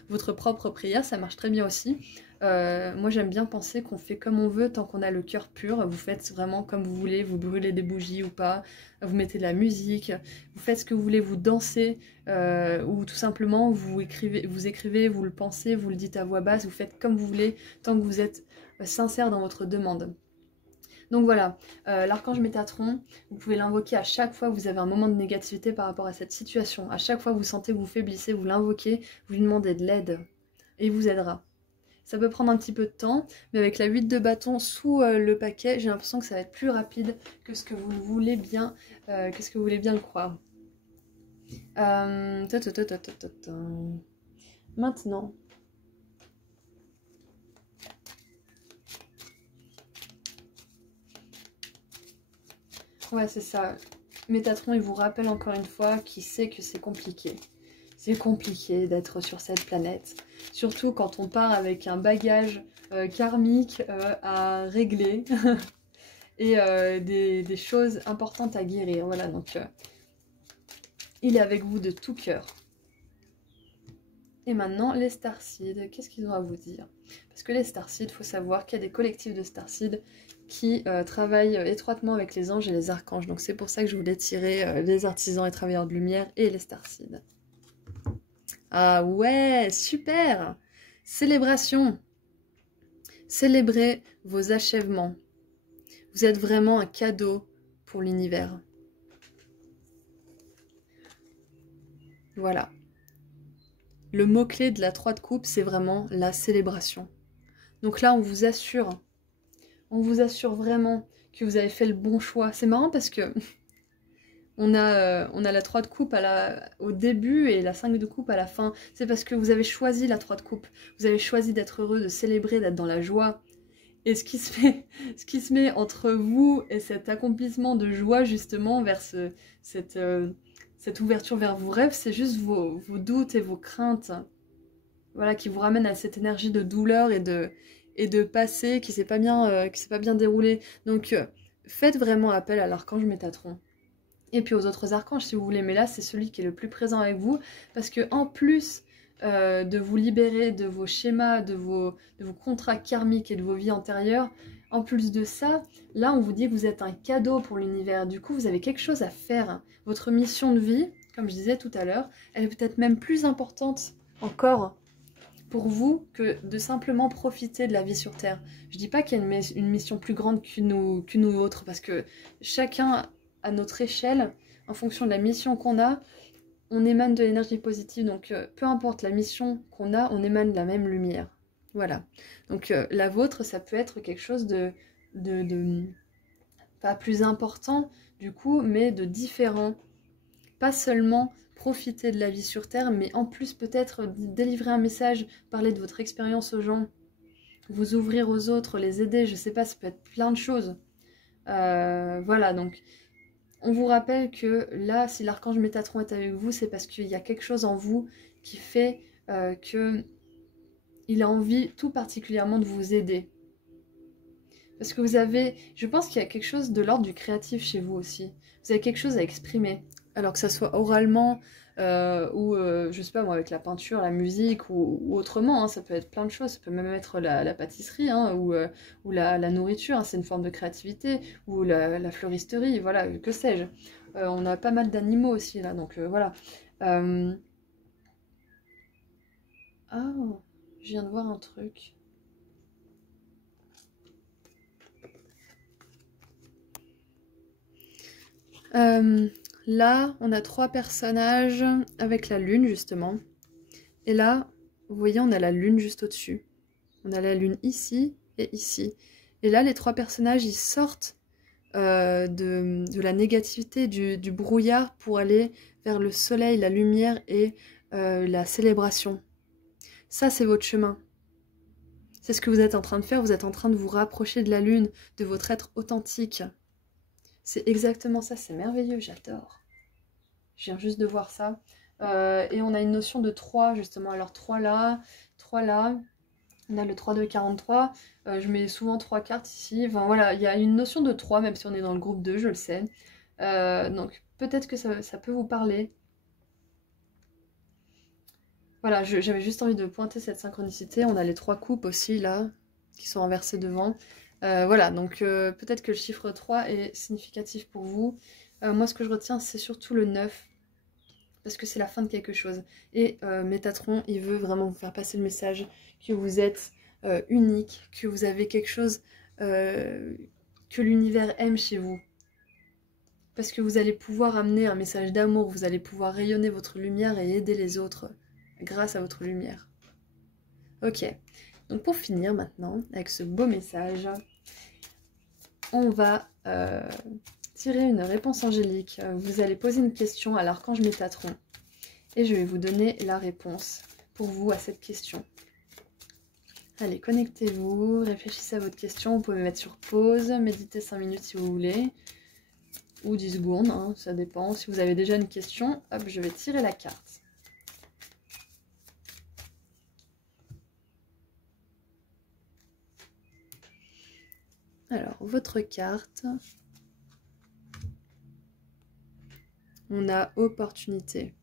votre propre prière, ça marche très bien aussi. Moi j'aime bien penser qu'on fait comme on veut tant qu'on a le cœur pur. Vous faites vraiment comme vous voulez, vous brûlez des bougies ou pas, vous mettez de la musique, vous faites ce que vous voulez, vous dansez, ou tout simplement vous écrivez, vous le pensez, vous le dites à voix basse, vous faites comme vous voulez tant que vous êtes sincère dans votre demande. Donc voilà, l'archange Métatron, vous pouvez l'invoquer à chaque fois que vous avez un moment de négativité par rapport à cette situation. À chaque fois que vous sentez que vous faiblissez, vous l'invoquez, vous lui demandez de l'aide et il vous aidera. Ça peut prendre un petit peu de temps, mais avec la 8 de bâton sous le paquet, j'ai l'impression que ça va être plus rapide que ce que vous voulez bien, le croire. Maintenant, ouais, c'est ça. Métatron, il vous rappelle encore une fois qu'il sait que c'est compliqué. C'est compliqué d'être sur cette planète. Surtout quand on part avec un bagage karmique à régler et des choses importantes à guérir. Voilà, donc il est avec vous de tout cœur. Et maintenant, les Starseeds, qu'est-ce qu'ils ont à vous dire? Parce que les Starseeds, il faut savoir qu'il y a des collectifs de Starseeds qui travaillent étroitement avec les anges et les archanges. Donc c'est pour ça que je voulais tirer les artisans et travailleurs de lumière et les Starseeds. Ah ouais, super! Célébration. Célébrez vos achèvements. Vous êtes vraiment un cadeau pour l'univers. Voilà. Le mot-clé de la 3 de coupe, c'est vraiment la célébration. Donc là, on vous assure vraiment que vous avez fait le bon choix. C'est marrant parce que on a la 3 de coupe au début et la 5 de coupe à la fin. C'est parce que vous avez choisi la 3 de coupe. Vous avez choisi d'être heureux, de célébrer, d'être dans la joie. Et ce qui se met entre vous et cet accomplissement de joie justement vers cette ouverture vers vos rêves, c'est juste vos doutes et vos craintes. Voilà, qui vous ramènent à cette énergie de douleur et de passé qui s'est pas bien déroulé. Donc faites vraiment appel à l'archange Métatron. Et puis aux autres archanges si vous voulez, mais là c'est celui qui est le plus présent avec vous, parce que en plus de vous libérer de vos schémas, de vos contrats karmiques et de vos vies antérieures, en plus de ça, là on vous dit que vous êtes un cadeau pour l'univers, du coup vous avez quelque chose à faire. Votre mission de vie, comme je disais tout à l'heure, elle est peut-être même plus importante encore pour vous que de simplement profiter de la vie sur Terre. Je dis pas qu'il y a une mission plus grande qu'une autre, parce que chacun à notre échelle, en fonction de la mission qu'on a, on émane de l'énergie positive. Donc peu importe la mission qu'on a, on émane de la même lumière. Voilà. Donc la vôtre, ça peut être quelque chose de pas plus important du coup, mais de différent. Pas seulement profiter de la vie sur Terre, mais en plus peut-être délivrer un message, parler de votre expérience aux gens, vous ouvrir aux autres, les aider, je sais pas, ça peut être plein de choses. Voilà, donc on vous rappelle que là, si l'archange Métatron est avec vous, c'est parce qu'il y a quelque chose en vous qui fait que il a envie tout particulièrement de vous aider. Parce que vous avez, je pense qu'il y a quelque chose de l'ordre du créatif chez vous aussi. Vous avez quelque chose à exprimer. Alors que ça soit oralement ou, je sais pas moi, avec la peinture, la musique ou autrement. Hein, ça peut être plein de choses. Ça peut même être la pâtisserie hein, ou la nourriture. Hein, c'est une forme de créativité. Ou la fleuristerie, voilà, que sais-je. On a pas mal d'animaux aussi là, donc voilà. Ah, je viens de voir un truc. Là, on a 3 personnages avec la lune, justement. Et là, vous voyez, on a la lune juste au-dessus. On a la lune ici et ici. Et là, les 3 personnages, ils sortent de la négativité, du brouillard pour aller vers le soleil, la lumière et la célébration. Ça, c'est votre chemin. C'est ce que vous êtes en train de faire. Vous êtes en train de vous rapprocher de la lune, de votre être authentique. C'est exactement ça, c'est merveilleux, j'adore. Je viens juste de voir ça. Et on a une notion de 3, justement. Alors 3 là. On a le 3-2-43. Je mets souvent 3 cartes ici. Enfin voilà, il y a une notion de 3, même si on est dans le groupe 2, je le sais. Donc peut-être que ça peut vous parler. Voilà, j'avais juste envie de pointer cette synchronicité. On a les 3 coupes aussi, là, qui sont inversées devant. Voilà, donc peut-être que le chiffre 3 est significatif pour vous. Moi, ce que je retiens, c'est surtout le 9. Parce que c'est la fin de quelque chose. Et Métatron, il veut vraiment vous faire passer le message que vous êtes unique, que vous avez quelque chose que l'univers aime chez vous. Parce que vous allez pouvoir amener un message d'amour, vous allez pouvoir rayonner votre lumière et aider les autres grâce à votre lumière. Ok, donc pour finir maintenant, avec ce beau message, on va tirer une réponse angélique. Vous allez poser une question à l'archange Métatron et je vais vous donner la réponse pour vous à cette question. Allez, connectez-vous, réfléchissez à votre question, vous pouvez me mettre sur pause, méditez 5 minutes si vous voulez, ou 10 secondes, hein, ça dépend. Si vous avez déjà une question, hop, je vais tirer la carte. Alors, votre carte, on a opportunité,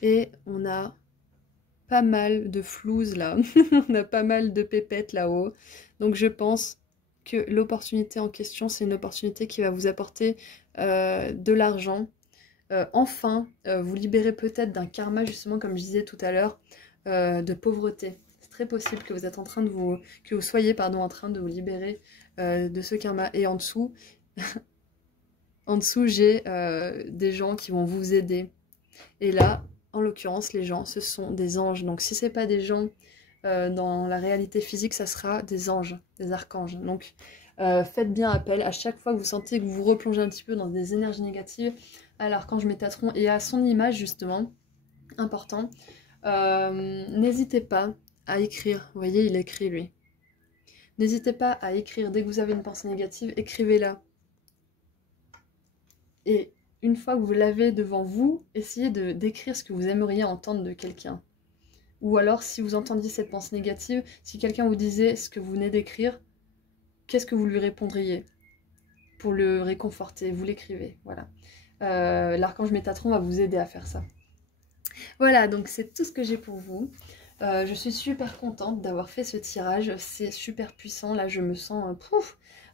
et on a pas mal de flouze là, on a pas mal de pépettes là-haut, donc je pense que l'opportunité en question, c'est une opportunité qui va vous apporter de l'argent, enfin, vous libérer peut-être d'un karma, justement comme je disais tout à l'heure, de pauvreté. C'est très possible que vous êtes en train de que vous soyez, pardon, en train de vous libérer de ce karma. Et en dessous, en dessous, j'ai des gens qui vont vous aider. Et là, en l'occurrence, les gens, ce sont des anges. Donc si ce n'est pas des gens dans la réalité physique, ça sera des anges, des archanges. Donc faites bien appel à chaque fois que vous sentez que vous vous replongez un petit peu dans des énergies négatives à l'archange Métatron et à son image, justement, important. N'hésitez pas à écrire. Vous voyez, il écrit, lui. N'hésitez pas à écrire. Dès que vous avez une pensée négative, écrivez-la. Et une fois que vous l'avez devant vous, essayez d'écrire ce que vous aimeriez entendre de quelqu'un. Ou alors, si vous entendiez cette pensée négative, si quelqu'un vous disait ce que vous venez d'écrire, qu'est-ce que vous lui répondriez pour le réconforter? Vous l'écrivez, voilà. L'archange Métatron va vous aider à faire ça. Voilà, donc c'est tout ce que j'ai pour vous. Je suis super contente d'avoir fait ce tirage, c'est super puissant, là je me sens...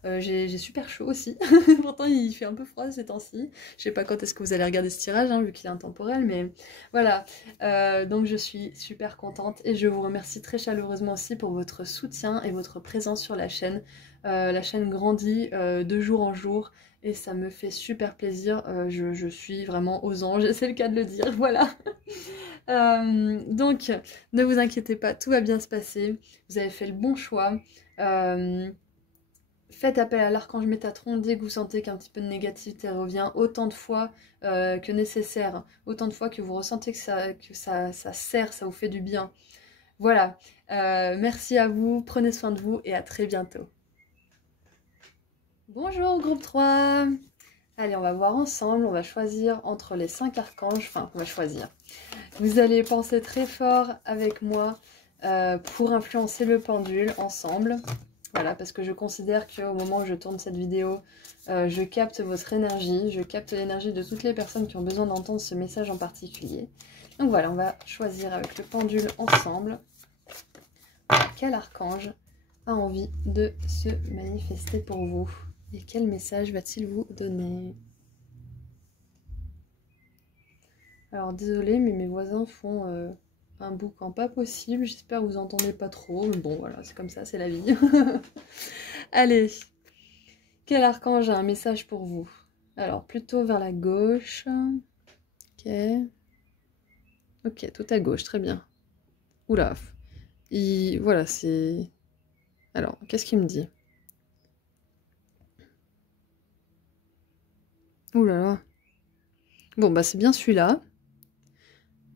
j'ai super chaud aussi, pourtant il fait un peu froid ces temps-ci. Je sais pas quand est-ce que vous allez regarder ce tirage, hein, vu qu'il est intemporel, mais voilà. Donc je suis super contente et je vous remercie très chaleureusement aussi pour votre soutien et votre présence sur la chaîne. La chaîne grandit de jour en jour et ça me fait super plaisir. Je suis vraiment aux anges, c'est le cas de le dire, voilà. Donc ne vous inquiétez pas, tout va bien se passer, vous avez fait le bon choix. Faites appel à l'archange Métatron dès que vous sentez qu'un petit peu de négativité revient, autant de fois que nécessaire, autant de fois que vous ressentez que ça sert, ça vous fait du bien. Voilà, merci à vous, prenez soin de vous et à très bientôt. Bonjour groupe 3. Allez, on va voir ensemble, on va choisir entre les 5 archanges, enfin on va choisir. Vous allez penser très fort avec moi pour influencer le pendule ensemble. Voilà, parce que je considère qu'au moment où je tourne cette vidéo, je capte votre énergie, je capte l'énergie de toutes les personnes qui ont besoin d'entendre ce message en particulier. Donc voilà, on va choisir avec le pendule ensemble quel archange a envie de se manifester pour vous et quel message va-t-il vous donner. Alors désolé, mais mes voisins font un boucan pas possible, j'espère que vous entendez pas trop, mais bon voilà, c'est comme ça, c'est la vie. Allez, quel archange a un message pour vous? Alors plutôt vers la gauche, ok, ok, tout à gauche, très bien. Oula, voilà, c'est... Alors, qu'est-ce qu'il me dit? Ouh là là. Bon bah c'est bien celui-là,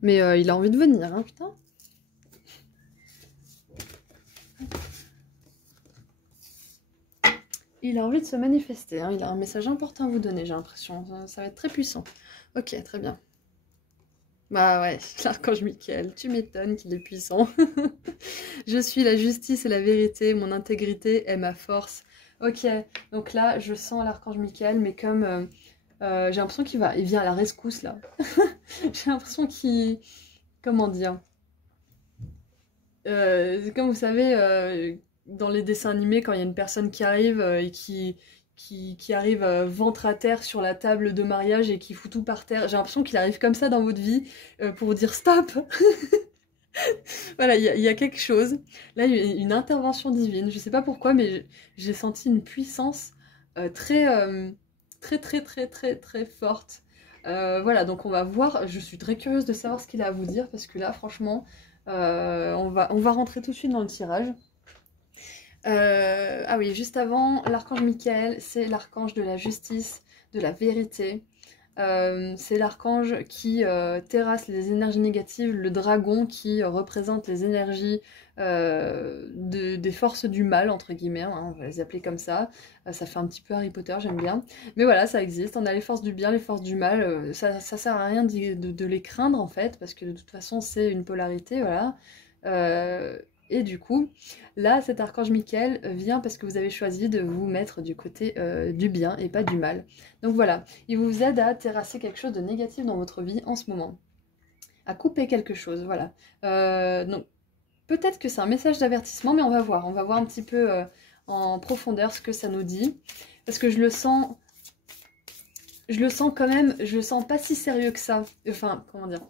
mais il a envie de venir, hein, putain. Il a envie de se manifester, hein. Il a un message important à vous donner, j'ai l'impression. Ça va être très puissant. Ok, très bien. Bah ouais, l'archange Michael, tu m'étonnes qu'il est puissant. Je suis la justice et la vérité, mon intégrité est ma force. Ok, donc là, je sens l'archange Michael, mais comme... j'ai l'impression qu'il vient à la rescousse, là. J'ai l'impression qu'il... Comment dire? Comme vous savez, dans les dessins animés, quand il y a une personne qui arrive et qui arrive ventre à terre sur la table de mariage et qui fout tout par terre, j'ai l'impression qu'il arrive comme ça dans votre vie pour vous dire stop. Voilà, il y a quelque chose. Là, il y a une intervention divine. Je sais pas pourquoi, mais j'ai senti une puissance très forte. Voilà, donc on va voir, je suis très curieuse de savoir ce qu'il a à vous dire, parce que là, franchement, on va rentrer tout de suite dans le tirage. Ah oui, juste avant, l'archange Michael, c'est l'archange de la justice, de la vérité. C'est l'archange qui terrasse les énergies négatives, le dragon qui représente les énergies des forces du mal, entre guillemets, hein, on va les appeler comme ça. Ça fait un petit peu Harry Potter, j'aime bien. Mais voilà, ça existe, on a les forces du bien, les forces du mal, ça sert à rien de les craindre en fait, parce que de toute façon c'est une polarité, voilà. Et du coup, là, cet archange Michael vient parce que vous avez choisi de vous mettre du côté du bien et pas du mal. Donc voilà, il vous aide à terrasser quelque chose de négatif dans votre vie en ce moment. À couper quelque chose, voilà. Donc peut-être que c'est un message d'avertissement, mais on va voir. On va voir un petit peu en profondeur ce que ça nous dit. Parce que je le sens quand même, je le sens pas si sérieux que ça. Enfin, comment dire,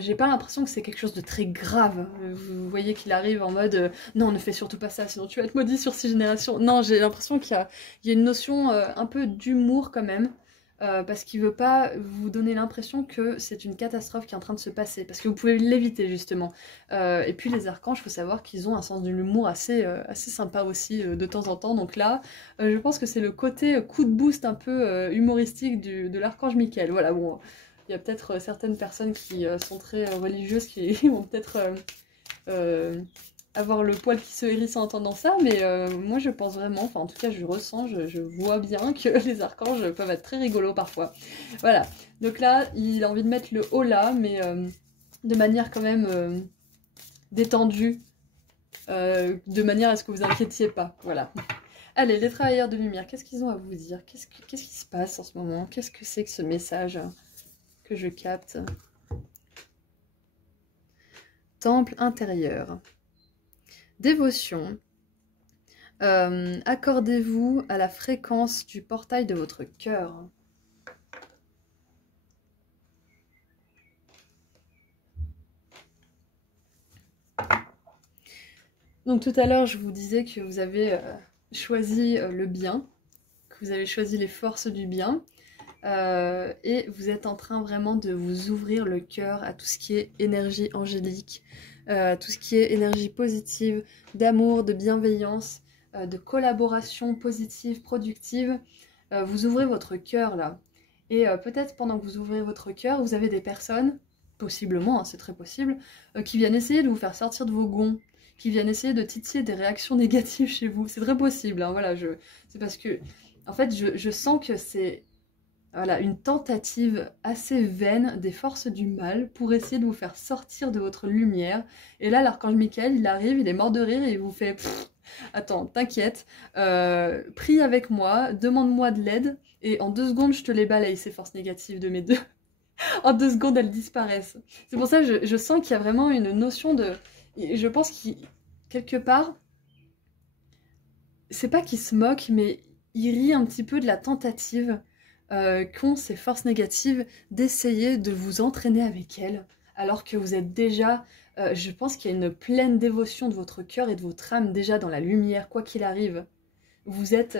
j'ai pas l'impression que c'est quelque chose de très grave. Vous voyez qu'il arrive en mode non, ne fais surtout pas ça, sinon tu vas être maudit sur 6 générations. Non, j'ai l'impression qu'il y a une notion un peu d'humour quand même. Parce qu'il veut pas vous donner l'impression que c'est une catastrophe qui est en train de se passer. Parce que vous pouvez l'éviter justement. Et puis les archanges, il faut savoir qu'ils ont un sens de l'humour assez sympa aussi de temps en temps. Donc là, je pense que c'est le côté coup de boost un peu humoristique de l'archange Michael. Voilà, bon. Il y a peut-être certaines personnes qui sont très religieuses qui vont peut-être avoir le poil qui se hérisse en entendant ça, mais moi je pense vraiment, enfin en tout cas je ressens, je vois bien que les archanges peuvent être très rigolos parfois. Voilà, donc là il a envie de mettre le haut là, mais de manière quand même détendue, de manière à ce que vous inquiétiez pas, voilà. Allez, les travailleurs de lumière, qu'est-ce qu'ils ont à vous dire? Qu'est-ce qui se passe en ce moment? Qu'est-ce que c'est que ce message que je capte? Temple intérieur. Dévotion. Accordez-vous à la fréquence du portail de votre cœur. Donc tout à l'heure, je vous disais que vous avez choisi le bien, que vous avez choisi les forces du bien, et vous êtes en train vraiment de vous ouvrir le cœur à tout ce qui est énergie angélique, tout ce qui est énergie positive, d'amour, de bienveillance, de collaboration positive, productive. Vous ouvrez votre cœur là. Et peut-être pendant que vous ouvrez votre cœur, vous avez des personnes, possiblement, hein, c'est très possible, qui viennent essayer de vous faire sortir de vos gonds, qui viennent essayer de titiller des réactions négatives chez vous. C'est très possible, hein, voilà, c'est parce que, en fait, je sens que c'est voilà, une tentative assez vaine des forces du mal pour essayer de vous faire sortir de votre lumière. Et là, l'archange Michael, il arrive, il est mort de rire et il vous fait « Attends, t'inquiète, prie avec moi, demande-moi de l'aide, et en 2 secondes, je te les balaye, ces forces négatives de mes deux. En 2 secondes, elles disparaissent. » C'est pour ça que je sens qu'il y a vraiment une notion de... Je pense qu'il, quelque part, c'est pas qu'il se moque, mais il rit un petit peu de la tentative qu'ont ces forces négatives d'essayer de vous entraîner avec elles, alors que vous êtes déjà, je pense qu'il y a une pleine dévotion de votre cœur et de votre âme déjà dans la lumière, quoi qu'il arrive. Vous êtes,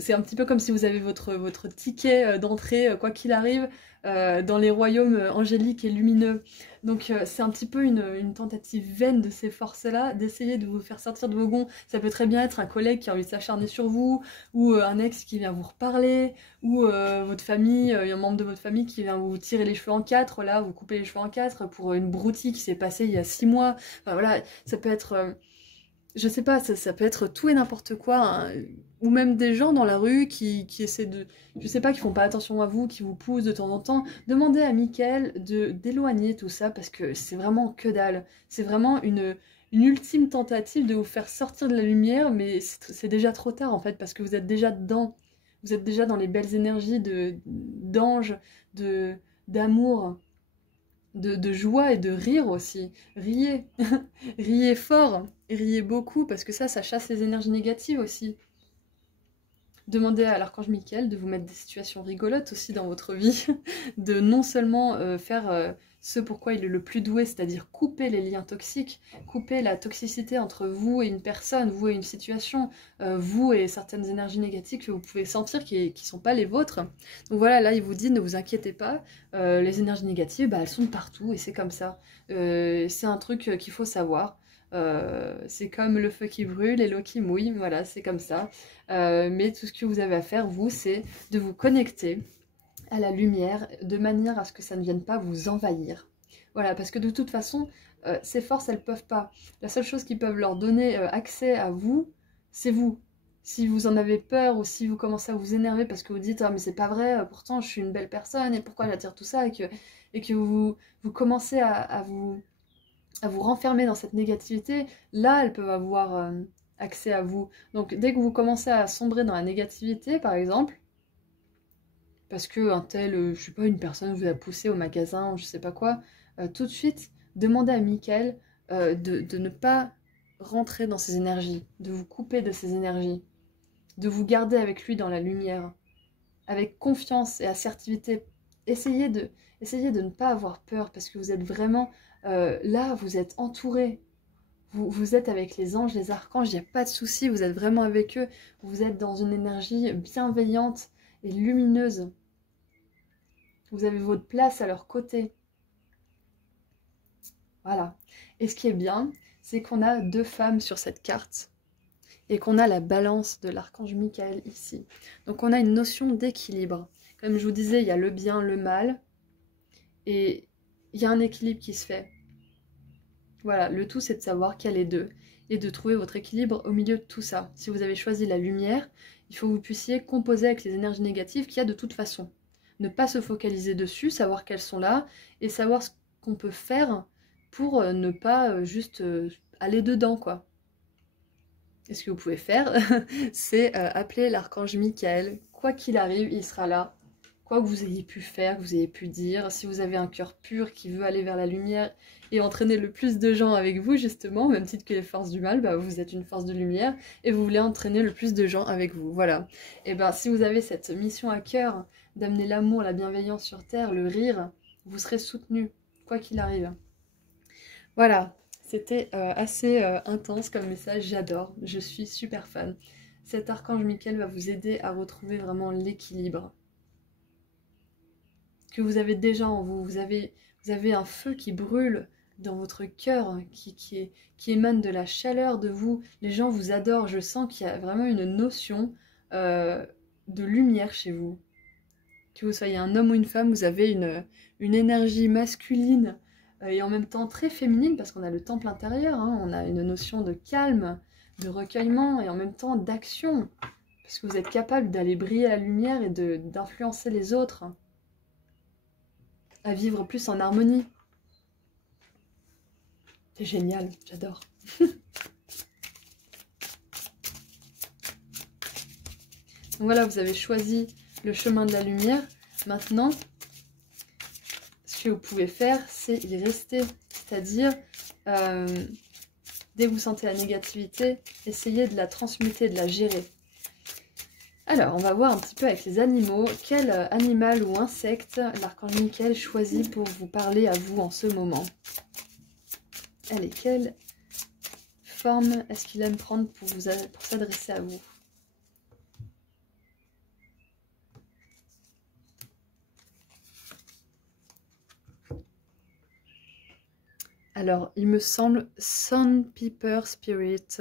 c'est un petit peu comme si vous avez votre ticket d'entrée, quoi qu'il arrive, dans les royaumes angéliques et lumineux. Donc c'est un petit peu une tentative vaine de ces forces-là, d'essayer de vous faire sortir de vos gonds. Ça peut très bien être un collègue qui a envie de s'acharner sur vous, ou un ex qui vient vous reparler, ou votre famille, un membre de votre famille qui vient vous tirer les cheveux en 4, là, vous couper les cheveux en 4 pour une broutille qui s'est passée il y a 6 mois. Enfin voilà, ça peut être... je sais pas, ça peut être tout et n'importe quoi, hein. Ou même des gens dans la rue qui essaient de... Je sais pas, qui font pas attention à vous, qui vous poussent de temps en temps. Demandez à Michael d'éloigner tout ça, parce que c'est vraiment que dalle. C'est vraiment une ultime tentative de vous faire sortir de la lumière, mais c'est déjà trop tard en fait, parce que vous êtes déjà dedans. Vous êtes déjà dans les belles énergies d'ange, d'amour, de joie et de rire aussi. Riez, riez fort, riez beaucoup, parce que ça chasse les énergies négatives aussi. Demandez à l'archange Michael de vous mettre des situations rigolotes aussi dans votre vie, de non seulement faire ce pourquoi il est le plus doué, c'est-à-dire couper les liens toxiques, couper la toxicité entre vous et une personne, vous et une situation, vous et certaines énergies négatives que vous pouvez sentir qui ne sont pas les vôtres. Donc voilà, là il vous dit ne vous inquiétez pas, les énergies négatives, bah, elles sont partout et c'est comme ça. C'est un truc qu'il faut savoir. C'est comme le feu qui brûle et l'eau qui mouille, voilà, c'est comme ça. Mais tout ce que vous avez à faire, vous, c'est de vous connecter à la lumière de manière à ce que ça ne vienne pas vous envahir. Voilà, parce que de toute façon, ces forces, elles peuvent pas. La seule chose qui peuvent leur donner accès à vous, c'est vous. Si vous en avez peur ou si vous commencez à vous énerver parce que vous dites ah mais c'est pas vrai, pourtant je suis une belle personne et pourquoi j'attire tout ça et que vous commencez à vous renfermer dans cette négativité, là elles peuvent avoir accès à vous. Donc dès que vous commencez à sombrer dans la négativité par exemple, parce que un tel, je sais pas, une personne vous a poussé au magasin, je sais pas quoi, tout de suite, demandez à Michael de ne pas rentrer dans ses énergies, de vous couper de ses énergies, de vous garder avec lui dans la lumière, avec confiance et assertivité. Essayez de ne pas avoir peur, parce que vous êtes vraiment là, vous êtes entouré. Vous êtes avec les anges, les archanges, il n'y a pas de souci, vous êtes vraiment avec eux. Vous êtes dans une énergie bienveillante et lumineuse. Vous avez votre place à leur côté. Voilà. Et ce qui est bien, c'est qu'on a 2 femmes sur cette carte et qu'on a la balance de l'archange Michael ici. Donc on a une notion d'équilibre. Comme je vous disais, il y a le bien, le mal et il y a un équilibre qui se fait. Voilà, le tout c'est de savoir qu'il y a les deux et de trouver votre équilibre au milieu de tout ça. Si vous avez choisi la lumière, il faut que vous puissiez composer avec les énergies négatives qu'il y a de toute façon. Ne pas se focaliser dessus, savoir qu'elles sont là et savoir ce qu'on peut faire pour ne pas juste aller dedans, quoi. Et ce que vous pouvez faire, c'est appeler l'archange Michael. Quoi qu'il arrive, il sera là. Quoi que vous ayez pu faire, que vous ayez pu dire, si vous avez un cœur pur qui veut aller vers la lumière et entraîner le plus de gens avec vous, justement, au même titre que les forces du mal, bah, vous êtes une force de lumière et vous voulez entraîner le plus de gens avec vous. Voilà. Et ben, si vous avez cette mission à cœur d'amener l'amour, la bienveillance sur Terre, le rire, vous serez soutenu, quoi qu'il arrive. Voilà. C'était assez intense comme message, j'adore, je suis super fan. Cet archange Michael va vous aider à retrouver vraiment l'équilibre que vous avez déjà en vous. Vous avez un feu qui brûle dans votre cœur, qui émane de la chaleur de vous. Les gens vous adorent, je sens qu'il y a vraiment une notion de lumière chez vous. Que vous soyez un homme ou une femme, vous avez une énergie masculine et en même temps très féminine, parce qu'on a le temple intérieur, hein, on a une notion de calme, de recueillement et en même temps d'action, parce que vous êtes capable d'aller briller à la lumière et d'influencer les autres, à vivre plus en harmonie. C'est génial, j'adore. Donc voilà, vous avez choisi le chemin de la lumière. Maintenant, ce que vous pouvez faire, c'est y rester. C'est-à-dire, dès que vous sentez la négativité, essayez de la transmuter, de la gérer. Alors, on va voir un petit peu avec les animaux. Quel animal ou insecte l'archange Michael choisit pour vous parler à vous en ce moment? Allez, quelle forme est-ce qu'il aime prendre pour s'adresser à vous? Alors, il me semble Sandpiper Spirit.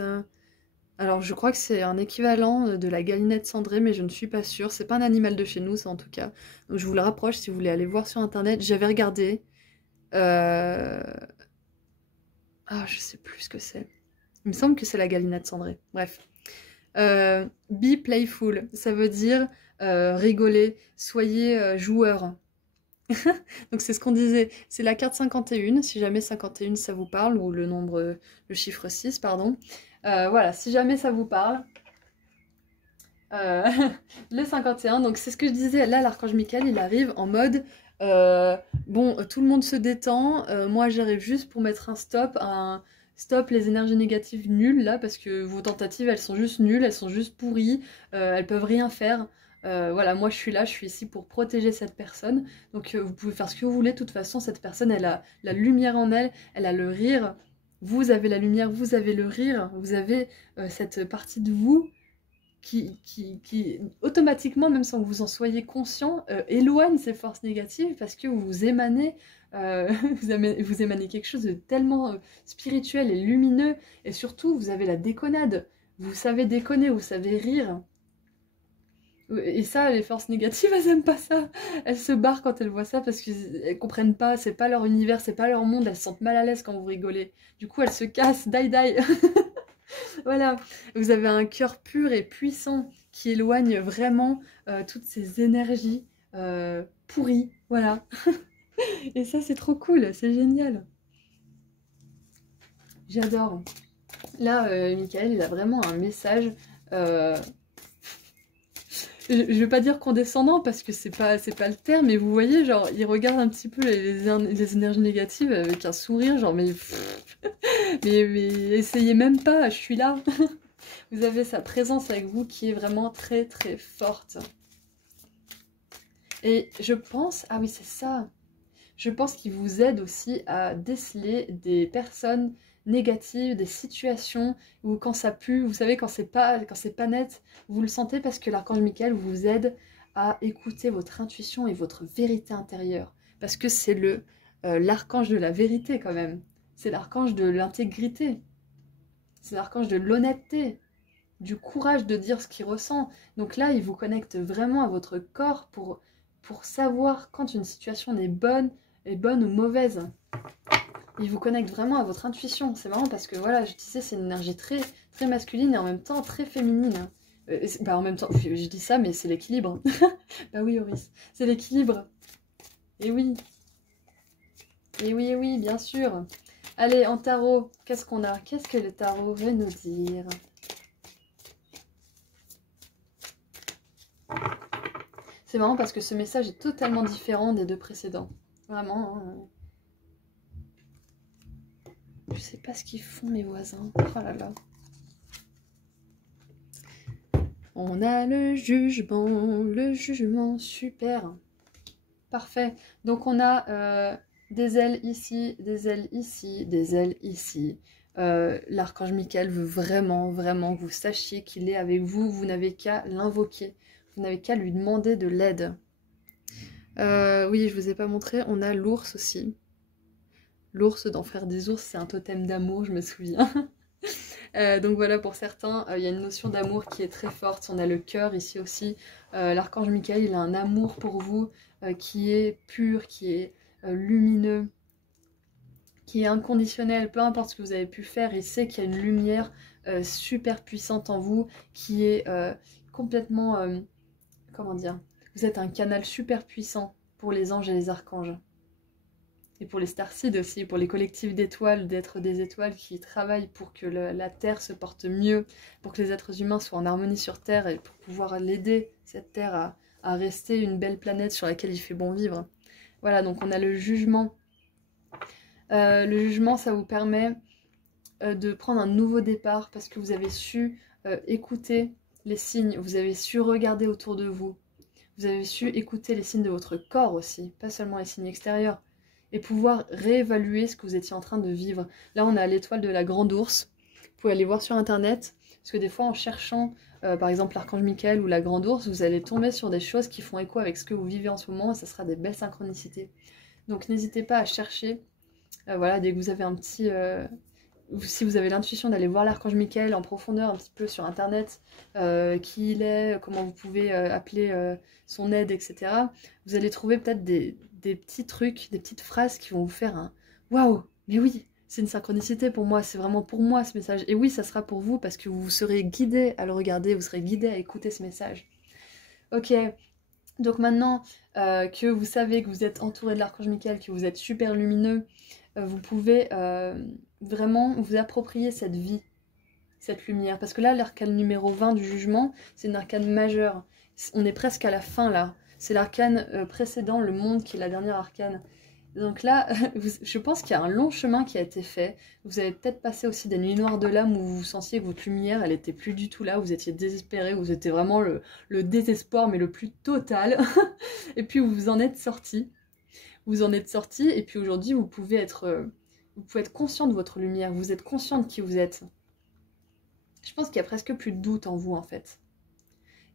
Alors, je crois que c'est un équivalent de la galinette cendrée, mais je ne suis pas sûre. C'est pas un animal de chez nous, ça en tout cas. Donc, je vous le rapproche si vous voulez aller voir sur internet. J'avais regardé. Ah, je sais plus ce que c'est. Il me semble que c'est la galinette cendrée. Bref. Be playful, ça veut dire rigoler, soyez joueur. Donc c'est ce qu'on disait, c'est la carte 51, si jamais 51 ça vous parle, ou le chiffre 6, pardon. Voilà, si jamais ça vous parle, le 51, donc c'est ce que je disais, là l'archange Michael, il arrive en mode, bon, tout le monde se détend, moi j'arrive juste pour mettre un stop, stop les énergies négatives nulles là, parce que vos tentatives elles sont juste nulles, elles sont juste pourries, elles peuvent rien faire. Voilà, moi je suis là, je suis ici pour protéger cette personne. Donc vous pouvez faire ce que vous voulez, de toute façon cette personne elle a la lumière en elle, elle a le rire. Vous avez la lumière, vous avez le rire, vous avez cette partie de vous qui automatiquement, même sans que vous en soyez conscient, éloigne ces forces négatives parce que vous émanez, vous émanez quelque chose de tellement spirituel et lumineux, et surtout vous avez la déconnade, vous savez déconner, vous savez rire. Et ça, les forces négatives, elles aiment pas ça. Elles se barrent quand elles voient ça parce qu'elles comprennent pas, c'est pas leur univers, c'est pas leur monde, elles se sentent mal à l'aise quand vous rigolez. Du coup, elles se cassent, die die. Voilà, vous avez un cœur pur et puissant qui éloigne vraiment toutes ces énergies pourries, voilà. Et ça, c'est trop cool, c'est génial. J'adore. Là, Michael, il a vraiment un message... je vais pas dire condescendant parce que c'est pas le terme, mais vous voyez, genre, il regarde un petit peu les énergies négatives avec un sourire, genre, mais essayez même pas, je suis là. Vous avez sa présence avec vous qui est vraiment très très forte. Et je pense, ah oui c'est ça, je pense qu'il vous aide aussi à déceler des personnes négatives, des situations où quand ça pue, vous savez quand c'est pas net, vous le sentez parce que l'archange Michael vous aide à écouter votre intuition et votre vérité intérieure. Parce que c'est l'archange de la vérité quand même, c'est l'archange de l'intégrité, c'est l'archange de l'honnêteté, du courage de dire ce qu'il ressent. Donc là, il vous connecte vraiment à votre corps pour savoir quand une situation est bonne ou mauvaise. Il vous connecte vraiment à votre intuition. C'est marrant parce que voilà, je disais, c'est une énergie très, très masculine et en même temps très féminine. En même temps, je dis ça, mais c'est l'équilibre. Bah oui, Horis, c'est l'équilibre. Et oui. Et oui, et oui, bien sûr. Allez, en tarot, qu'est-ce qu'on a? Qu'est-ce que le tarot veut nous dire? C'est marrant parce que ce message est totalement différent des deux précédents. Vraiment. Hein. Je sais pas ce qu'ils font mes voisins. Oh là là. On a le jugement, super. Parfait. Donc on a des ailes ici, des ailes ici, des ailes ici. L'archange Michael veut vraiment, vraiment que vous sachiez qu'il est avec vous. Vous n'avez qu'à l'invoquer. Vous n'avez qu'à lui demander de l'aide. Oui, je vous ai pas montré, on a l'ours aussi. L'ours dans Frères des ours, c'est un totem d'amour, je me souviens. Donc voilà, pour certains, il y a une notion d'amour qui est très forte. On a le cœur ici aussi. L'archange Michael, il a un amour pour vous qui est pur, qui est lumineux, qui est inconditionnel. Peu importe ce que vous avez pu faire, il sait qu'il y a une lumière super puissante en vous qui est complètement... comment dire? Vous êtes un canal super puissant pour les anges et les archanges. Et pour les starseeds aussi, pour les collectifs d'étoiles, d'êtres des étoiles qui travaillent pour que la Terre se porte mieux, pour que les êtres humains soient en harmonie sur Terre et pour pouvoir l'aider, cette Terre, à rester une belle planète sur laquelle il fait bon vivre. Voilà, donc on a le jugement. Le jugement, ça vous permet de prendre un nouveau départ parce que vous avez su écouter les signes, vous avez su regarder autour de vous. Vous avez su écouter les signes de votre corps aussi, pas seulement les signes extérieurs. Et pouvoir réévaluer ce que vous étiez en train de vivre. Là, on a l'étoile de la grande ours. Vous pouvez aller voir sur Internet. Parce que des fois, en cherchant, par exemple, l'archange Michael ou la grande ours, vous allez tomber sur des choses qui font écho avec ce que vous vivez en ce moment. Et ça sera des belles synchronicités. Donc, n'hésitez pas à chercher. Voilà, dès que vous avez un petit... si vous avez l'intuition d'aller voir l'archange Michael en profondeur un petit peu sur Internet, qui il est, comment vous pouvez appeler son aide, etc. Vous allez trouver peut-être des petits trucs, des petites phrases qui vont vous faire un « Waouh, mais oui, c'est une synchronicité pour moi, c'est vraiment pour moi ce message. » Et oui, ça sera pour vous parce que vous serez guidé à le regarder, vous serez guidé à écouter ce message. Ok, donc maintenant que vous savez que vous êtes entouré de l'archange Michael, que vous êtes super lumineux, vous pouvez vraiment vous approprier cette vie, cette lumière. Parce que là, l'arcane numéro 20 du jugement, c'est une arcane majeure. On est presque à la fin là. C'est l'arcane précédent, le monde, qui est la dernière arcane. Donc là, je pense qu'il y a un long chemin qui a été fait. Vous avez peut-être passé aussi des nuits noires de l'âme où vous sentiez que votre lumière, elle était plus du tout là, vous étiez désespéré, vous étiez vraiment le désespoir, mais le plus total. Et puis vous vous en êtes sorti. Vous en êtes sorti, et puis aujourd'hui, vous pouvez être conscient de votre lumière, vous êtes conscient de qui vous êtes. Je pense qu'il y a presque plus de doute en vous, en fait.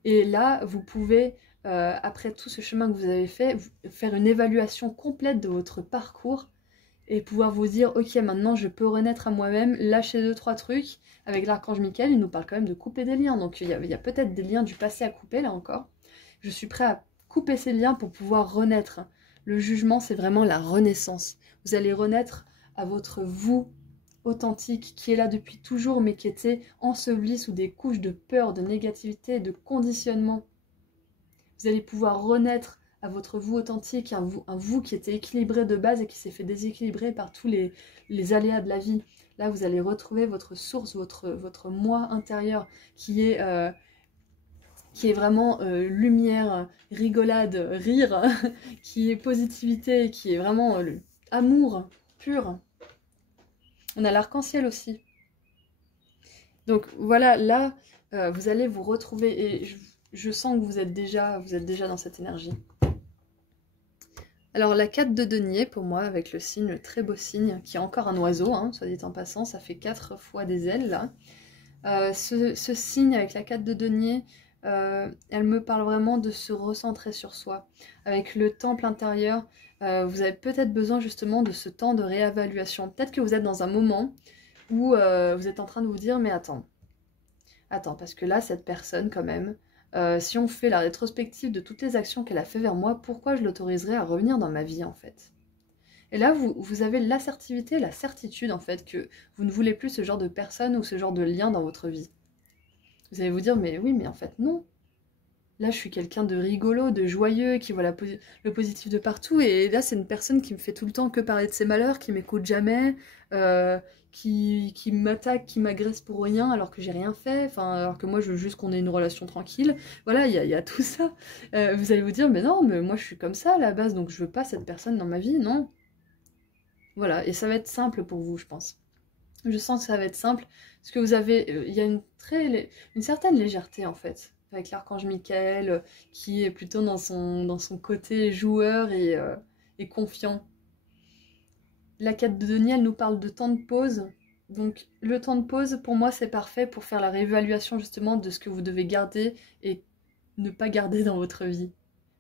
Et là, vous pouvez, après tout ce chemin que vous avez fait, faire une évaluation complète de votre parcours et pouvoir vous dire, ok, maintenant je peux renaître à moi-même, lâcher 2-3 trucs. Avec l'archange Michael, il nous parle quand même de couper des liens. Donc il y a peut-être des liens du passé à couper, là encore. Je suis prêt à couper ces liens pour pouvoir renaître. Le jugement, c'est vraiment la renaissance. Vous allez renaître à votre vous authentique, qui est là depuis toujours, mais qui était enseveli sous des couches de peur, de négativité, de conditionnement. Vous allez pouvoir renaître à votre vous authentique, un vous qui était équilibré de base et qui s'est fait déséquilibrer par tous les aléas de la vie. Là, vous allez retrouver votre source, votre moi intérieur, qui est vraiment lumière, rigolade, rire, qui est positivité, qui est vraiment amour pur. On a l'arc-en-ciel aussi. Donc voilà, là, vous allez vous retrouver et je sens que vous êtes déjà dans cette énergie. Alors la 4 de denier, pour moi, avec le signe, le très beau signe, qui est encore un oiseau, hein, soit dit en passant, ça fait 4 fois des ailes, là. Ce signe avec la 4 de denier, elle me parle vraiment de se recentrer sur soi. Avec le temple intérieur, vous avez peut-être besoin justement de ce temps de réévaluation. Peut-être que vous êtes dans un moment où vous êtes en train de vous dire, mais attends, parce que là, cette personne, quand même, si on fait la rétrospective de toutes les actions qu'elle a fait vers moi, pourquoi je l'autoriserais à revenir dans ma vie, en fait? Et là, vous avez l'assertivité, la certitude, en fait, que vous ne voulez plus ce genre de personne ou ce genre de lien dans votre vie. Vous allez vous dire, mais oui, mais en fait, non. Là, je suis quelqu'un de rigolo, de joyeux, qui voit le positif de partout. Et là, c'est une personne qui me fait tout le temps que parler de ses malheurs, qui m'écoute jamais, qui m'attaque, qui m'agresse pour rien, alors que j'ai rien fait. Enfin, alors que moi, je veux juste qu'on ait une relation tranquille. Voilà, il y a tout ça. Vous allez vous dire, mais non, mais moi, je suis comme ça à la base, donc je veux pas cette personne dans ma vie, non. Voilà, et ça va être simple pour vous, je pense. Je sens que ça va être simple, parce que vous avez, il y a une certaine légèreté en fait, avec l'archange Michael, qui est plutôt dans son côté joueur et confiant. La 4 de denier, elle nous parle de temps de pause, donc le temps de pause, pour moi, c'est parfait pour faire la réévaluation justement de ce que vous devez garder et ne pas garder dans votre vie.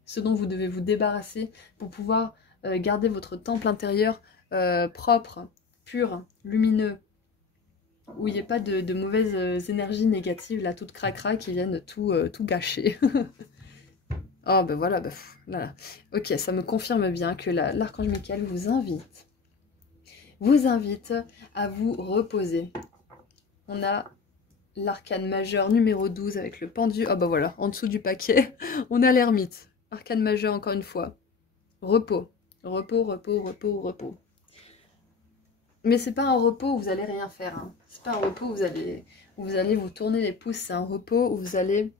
Ce dont vous devez vous débarrasser pour pouvoir garder votre temple intérieur propre, pur, lumineux, où il n'y ait pas de mauvaises énergies négatives, là, toutes cracra, qui viennent tout gâcher. Oh, ben voilà, voilà. Ok, ça me confirme bien que l'archange Michael vous invite à vous reposer. On a l'arcane majeur numéro 12 avec le pendu. Oh, bah voilà, en dessous du paquet, on a l'ermite. Arcane majeur, encore une fois. Repos. Repos, repos, repos, repos. Mais c'est pas un repos où vous allez rien faire. Hein. C'est pas un repos où vous allez vous tourner les pouces. C'est un repos où vous allez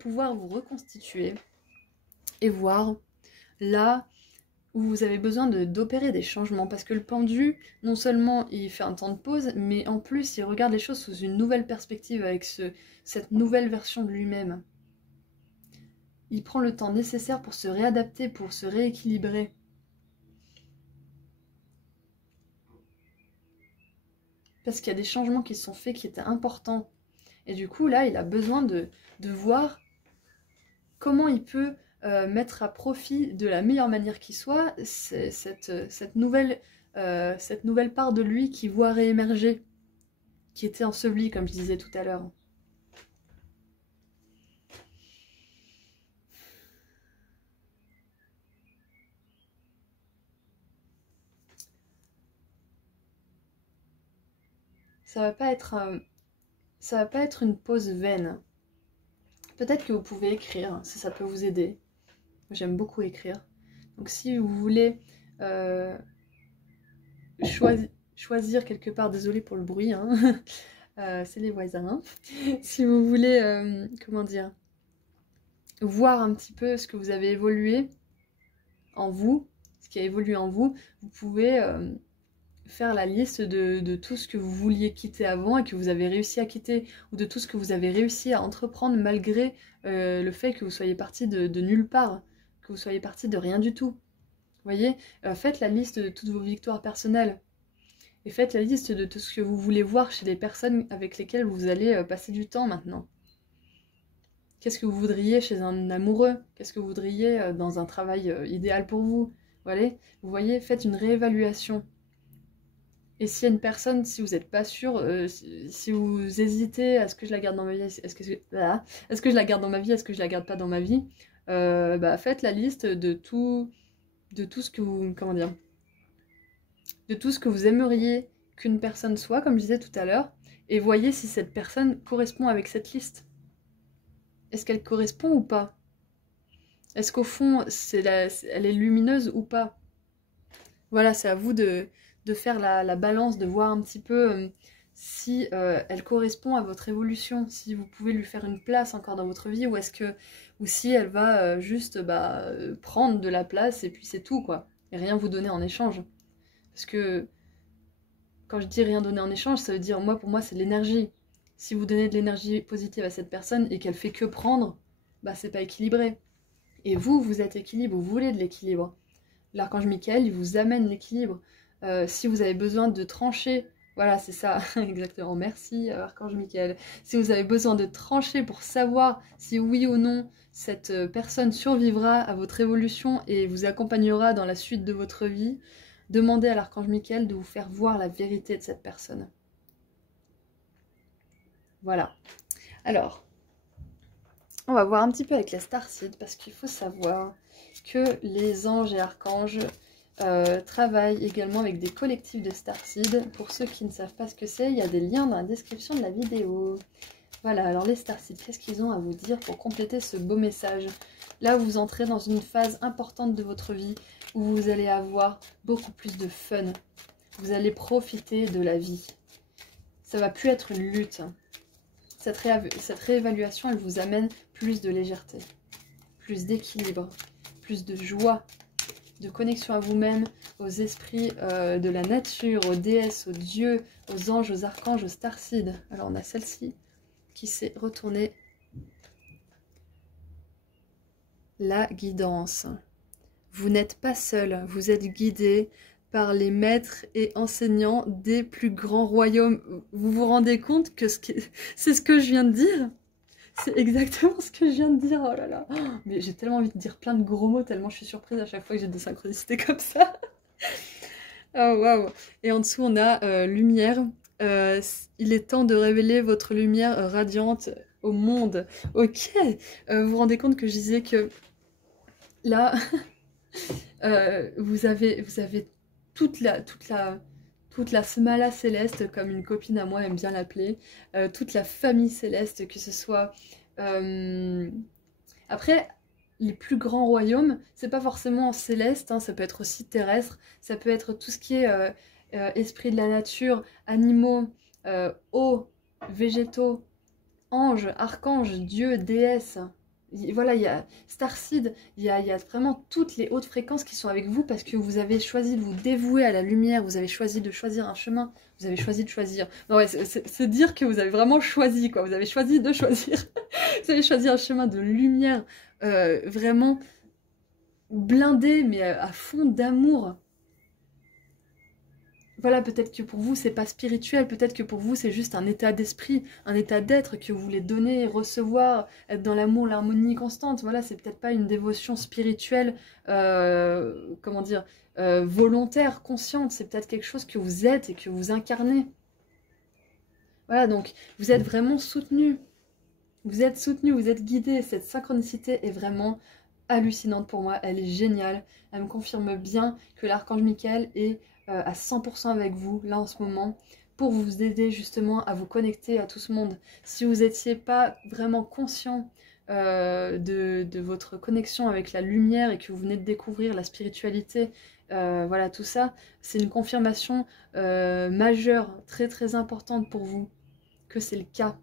pouvoir vous reconstituer et voir là où vous avez besoin d'opérer des changements. Parce que le pendu, non seulement il fait un temps de pause, mais en plus il regarde les choses sous une nouvelle perspective avec cette nouvelle version de lui-même. Il prend le temps nécessaire pour se réadapter, pour se rééquilibrer. Parce qu'il y a des changements qui se sont faits qui étaient importants. Et du coup, là, il a besoin de voir comment il peut mettre à profit de la meilleure manière qui soit cette nouvelle part de lui qui voit réémerger, qui était ensevelie, comme je disais tout à l'heure. Ça va pas être une pause vaine. Peut-être que vous pouvez écrire, si ça peut vous aider. J'aime beaucoup écrire. Donc si vous voulez choisir quelque part, désolé pour le bruit, hein, c'est les voisins. Si vous voulez, comment dire, voir un petit peu ce que vous avez évolué en vous, ce qui a évolué en vous, vous pouvez faire la liste de tout ce que vous vouliez quitter avant et que vous avez réussi à quitter, ou de tout ce que vous avez réussi à entreprendre malgré le fait que vous soyez parti de nulle part, que vous soyez parti de rien du tout. Vous voyez, faites la liste de toutes vos victoires personnelles. Et faites la liste de tout ce que vous voulez voir chez les personnes avec lesquelles vous allez passer du temps maintenant. Qu'est-ce que vous voudriez chez un amoureux? Qu'est-ce que vous voudriez dans un travail idéal pour vous? Vous voyez, faites une réévaluation. Et s'il y a une personne, si vous n'êtes pas sûr, si vous hésitez, est-ce que je la garde dans ma vie, est-ce que je la garde dans ma vie, est-ce que je la garde pas dans ma vie, faites la liste de tout ce que vous, comment dire, de tout ce que vous aimeriez qu'une personne soit, comme je disais tout à l'heure, et voyez si cette personne correspond avec cette liste. Est-ce qu'elle correspond ou pas? Est-ce qu'au fond, elle est lumineuse ou pas? Voilà, c'est à vous de faire la balance, de voir un petit peu si elle correspond à votre évolution, si vous pouvez lui faire une place encore dans votre vie, ou si elle va juste prendre de la place et puis c'est tout, quoi, et rien vous donner en échange. Parce que quand je dis rien donner en échange, ça veut dire, pour moi, c'est de l'énergie. Si vous donnez de l'énergie positive à cette personne et qu'elle fait que prendre, c'est pas équilibré. Et vous êtes équilibre, vous voulez de l'équilibre. L'archange Michael, il vous amène l'équilibre. Si vous avez besoin de trancher, voilà, c'est ça, exactement, merci archange Michael. Si vous avez besoin de trancher pour savoir si oui ou non cette personne survivra à votre évolution et vous accompagnera dans la suite de votre vie, demandez à l'archange Michael de vous faire voir la vérité de cette personne. Voilà. Alors, on va voir un petit peu avec la starseed, parce qu'il faut savoir que les anges et archanges travaillent également avec des collectifs de starseed. Pour ceux qui ne savent pas ce que c'est, il y a des liens dans la description de la vidéo. Voilà, alors les starseed, qu'est-ce qu'ils ont à vous dire pour compléter ce beau message? Là, vous entrez dans une phase importante de votre vie où vous allez avoir beaucoup plus de fun. Vous allez profiter de la vie. Ça va plus être une lutte. Cette réévaluation, elle vous amène plus de légèreté, plus d'équilibre, plus de joie, de connexion à vous-même, aux esprits de la nature, aux déesses, aux dieux, aux anges, aux archanges, aux starseed. Alors on a celle-ci qui s'est retournée. La guidance. Vous n'êtes pas seul, vous êtes guidé par les maîtres et enseignants des plus grands royaumes. Vous vous rendez compte que c'est ce que je viens de dire? C'est exactement ce que je viens de dire, oh là là. Mais j'ai tellement envie de dire plein de gros mots, tellement je suis surprise à chaque fois que j'ai des synchronicités comme ça. Oh waouh. Et en dessous on a lumière. Il est temps de révéler votre lumière radiante au monde. Ok. Vous vous rendez compte que je disais que là, vous avez toute la smala céleste, comme une copine à moi aime bien l'appeler, toute la famille céleste, que ce soit... Après, les plus grands royaumes, c'est pas forcément céleste, hein, ça peut être aussi terrestre, ça peut être tout ce qui est esprit de la nature, animaux, eau, végétaux, anges, archanges, dieux, déesses. Voilà, il y a Starseed, il y a vraiment toutes les hautes fréquences qui sont avec vous parce que vous avez choisi de vous dévouer à la lumière, vous avez choisi de choisir un chemin, vous avez choisi de choisir. Non, ouais, c'est dire que vous avez vraiment choisi, quoi. Vous avez choisi de choisir. Vous avez choisi un chemin de lumière vraiment blindé, mais à fond d'amour. Voilà, peut-être que pour vous, c'est pas spirituel, peut-être que pour vous, c'est juste un état d'esprit, un état d'être que vous voulez donner, recevoir, être dans l'amour, l'harmonie constante. Voilà, c'est peut-être pas une dévotion spirituelle, comment dire, volontaire, consciente, c'est peut-être quelque chose que vous êtes et que vous incarnez. Voilà, donc vous êtes vraiment soutenu. Vous êtes soutenu, vous êtes guidé. Cette synchronicité est vraiment hallucinante pour moi, elle est géniale. Elle me confirme bien que l'archange Michael est à 100% avec vous, là en ce moment, pour vous aider justement à vous connecter à tout ce monde. Si vous n'étiez pas vraiment conscient de votre connexion avec la lumière et que vous venez de découvrir la spiritualité, voilà, tout ça, c'est une confirmation majeure, très très importante pour vous, que c'est le cas,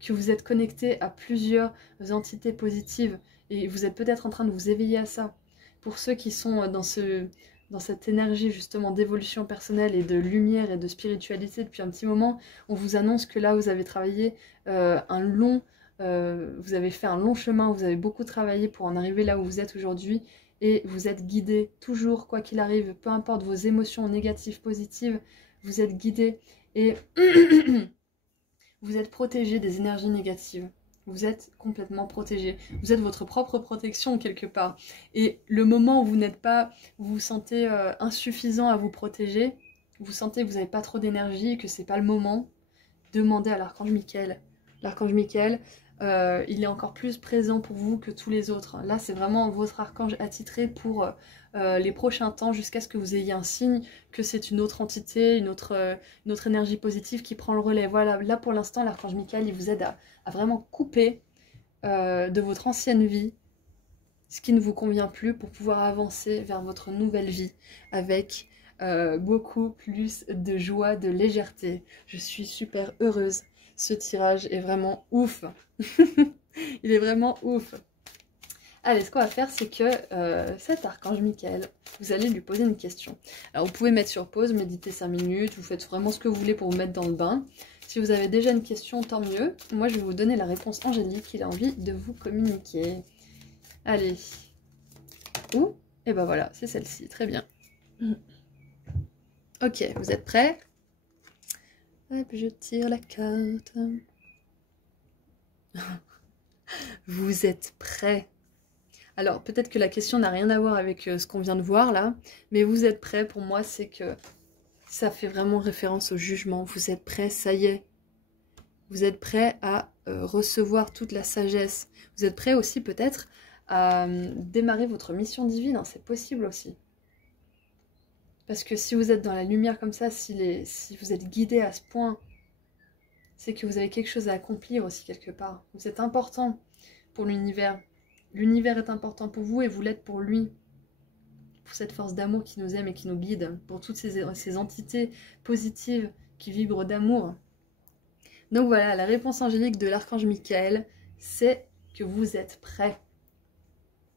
que vous êtes connecté à plusieurs entités positives et vous êtes peut-être en train de vous éveiller à ça. pour ceux qui sont dans cette énergie justement d'évolution personnelle et de lumière et de spiritualité depuis un petit moment, on vous annonce que là vous avez travaillé vous avez fait un long chemin, vous avez beaucoup travaillé pour en arriver là où vous êtes aujourd'hui et vous êtes guidé toujours, quoi qu'il arrive, peu importe vos émotions négatives, positives, vous êtes guidé et vous êtes protégé des énergies négatives. Vous êtes complètement protégé. Vous êtes votre propre protection quelque part. Et le moment où vous n'êtes pas, vous vous sentez insuffisant à vous protéger, vous sentez que vous n'avez pas trop d'énergie, que c'est pas le moment, demandez à l'archange Michael. L'archange Michael, il est encore plus présent pour vous que tous les autres. Là, c'est vraiment votre archange attitré pour les prochains temps, jusqu'à ce que vous ayez un signe que c'est une autre entité, une autre énergie positive qui prend le relais. Voilà, là pour l'instant, l'archange Michael, il vous aide à vraiment couper de votre ancienne vie ce qui ne vous convient plus pour pouvoir avancer vers votre nouvelle vie avec beaucoup plus de joie, de légèreté. Je suis super heureuse. Ce tirage est vraiment ouf. Il est vraiment ouf. Allez, ce qu'on va faire, c'est que cet archange Michael, vous allez lui poser une question. Alors, vous pouvez mettre sur pause, méditer 5 minutes, vous faites vraiment ce que vous voulez pour vous mettre dans le bain. Si vous avez déjà une question, tant mieux. Moi, je vais vous donner la réponse angélique qu'il a envie de vous communiquer. Allez. Ouh, et ben voilà, c'est celle-ci, très bien. Ok, vous êtes prêts? Hop, je tire la carte. Vous êtes prêts? Alors, peut-être que la question n'a rien à voir avec ce qu'on vient de voir là, mais vous êtes prêts, pour moi, c'est que ça fait vraiment référence au jugement. Vous êtes prêts, ça y est. Vous êtes prêts à recevoir toute la sagesse. Vous êtes prêts aussi peut-être à démarrer votre mission divine, hein, c'est possible aussi. Parce que si vous êtes dans la lumière comme ça, si vous êtes guidé à ce point, c'est que vous avez quelque chose à accomplir aussi quelque part. Vous êtes important pour l'univers. L'univers est important pour vous et vous l'êtes pour lui. Pour cette force d'amour qui nous aime et qui nous guide. Pour toutes ces entités positives qui vibrent d'amour. Donc voilà, la réponse angélique de l'archange Michael, c'est que vous êtes prêts.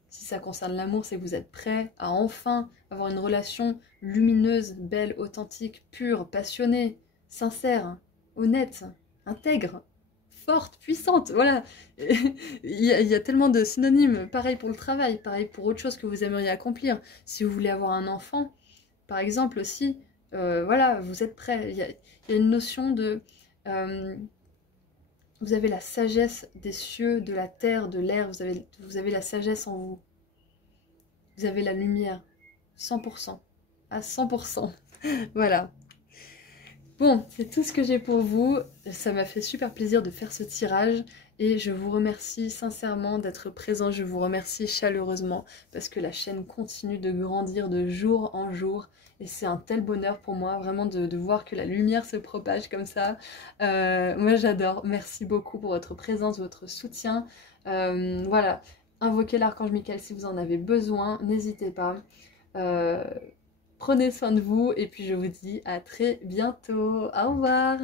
Si ça concerne l'amour, c'est que vous êtes prêts à enfin avoir une relation lumineuse, belle, authentique, pure, passionnée, sincère, honnête, intègre, forte, puissante. Voilà, il y a tellement de synonymes. Pareil pour le travail, pareil pour autre chose que vous aimeriez accomplir. Si vous voulez avoir un enfant, par exemple aussi, voilà, vous êtes prêts. Il y a une notion de... vous avez la sagesse des cieux, de la terre, de l'air, vous avez la sagesse en vous. Vous avez la lumière, 100%, à 100%. Voilà. Bon, c'est tout ce que j'ai pour vous. Ça m'a fait super plaisir de faire ce tirage et je vous remercie sincèrement d'être présent. Je vous remercie chaleureusement parce que la chaîne continue de grandir de jour en jour. Et c'est un tel bonheur pour moi, vraiment de voir que la lumière se propage comme ça. Moi, j'adore. Merci beaucoup pour votre présence, votre soutien. Voilà, invoquez l'archange Michael si vous en avez besoin. N'hésitez pas. Prenez soin de vous et puis je vous dis à très bientôt. Au revoir.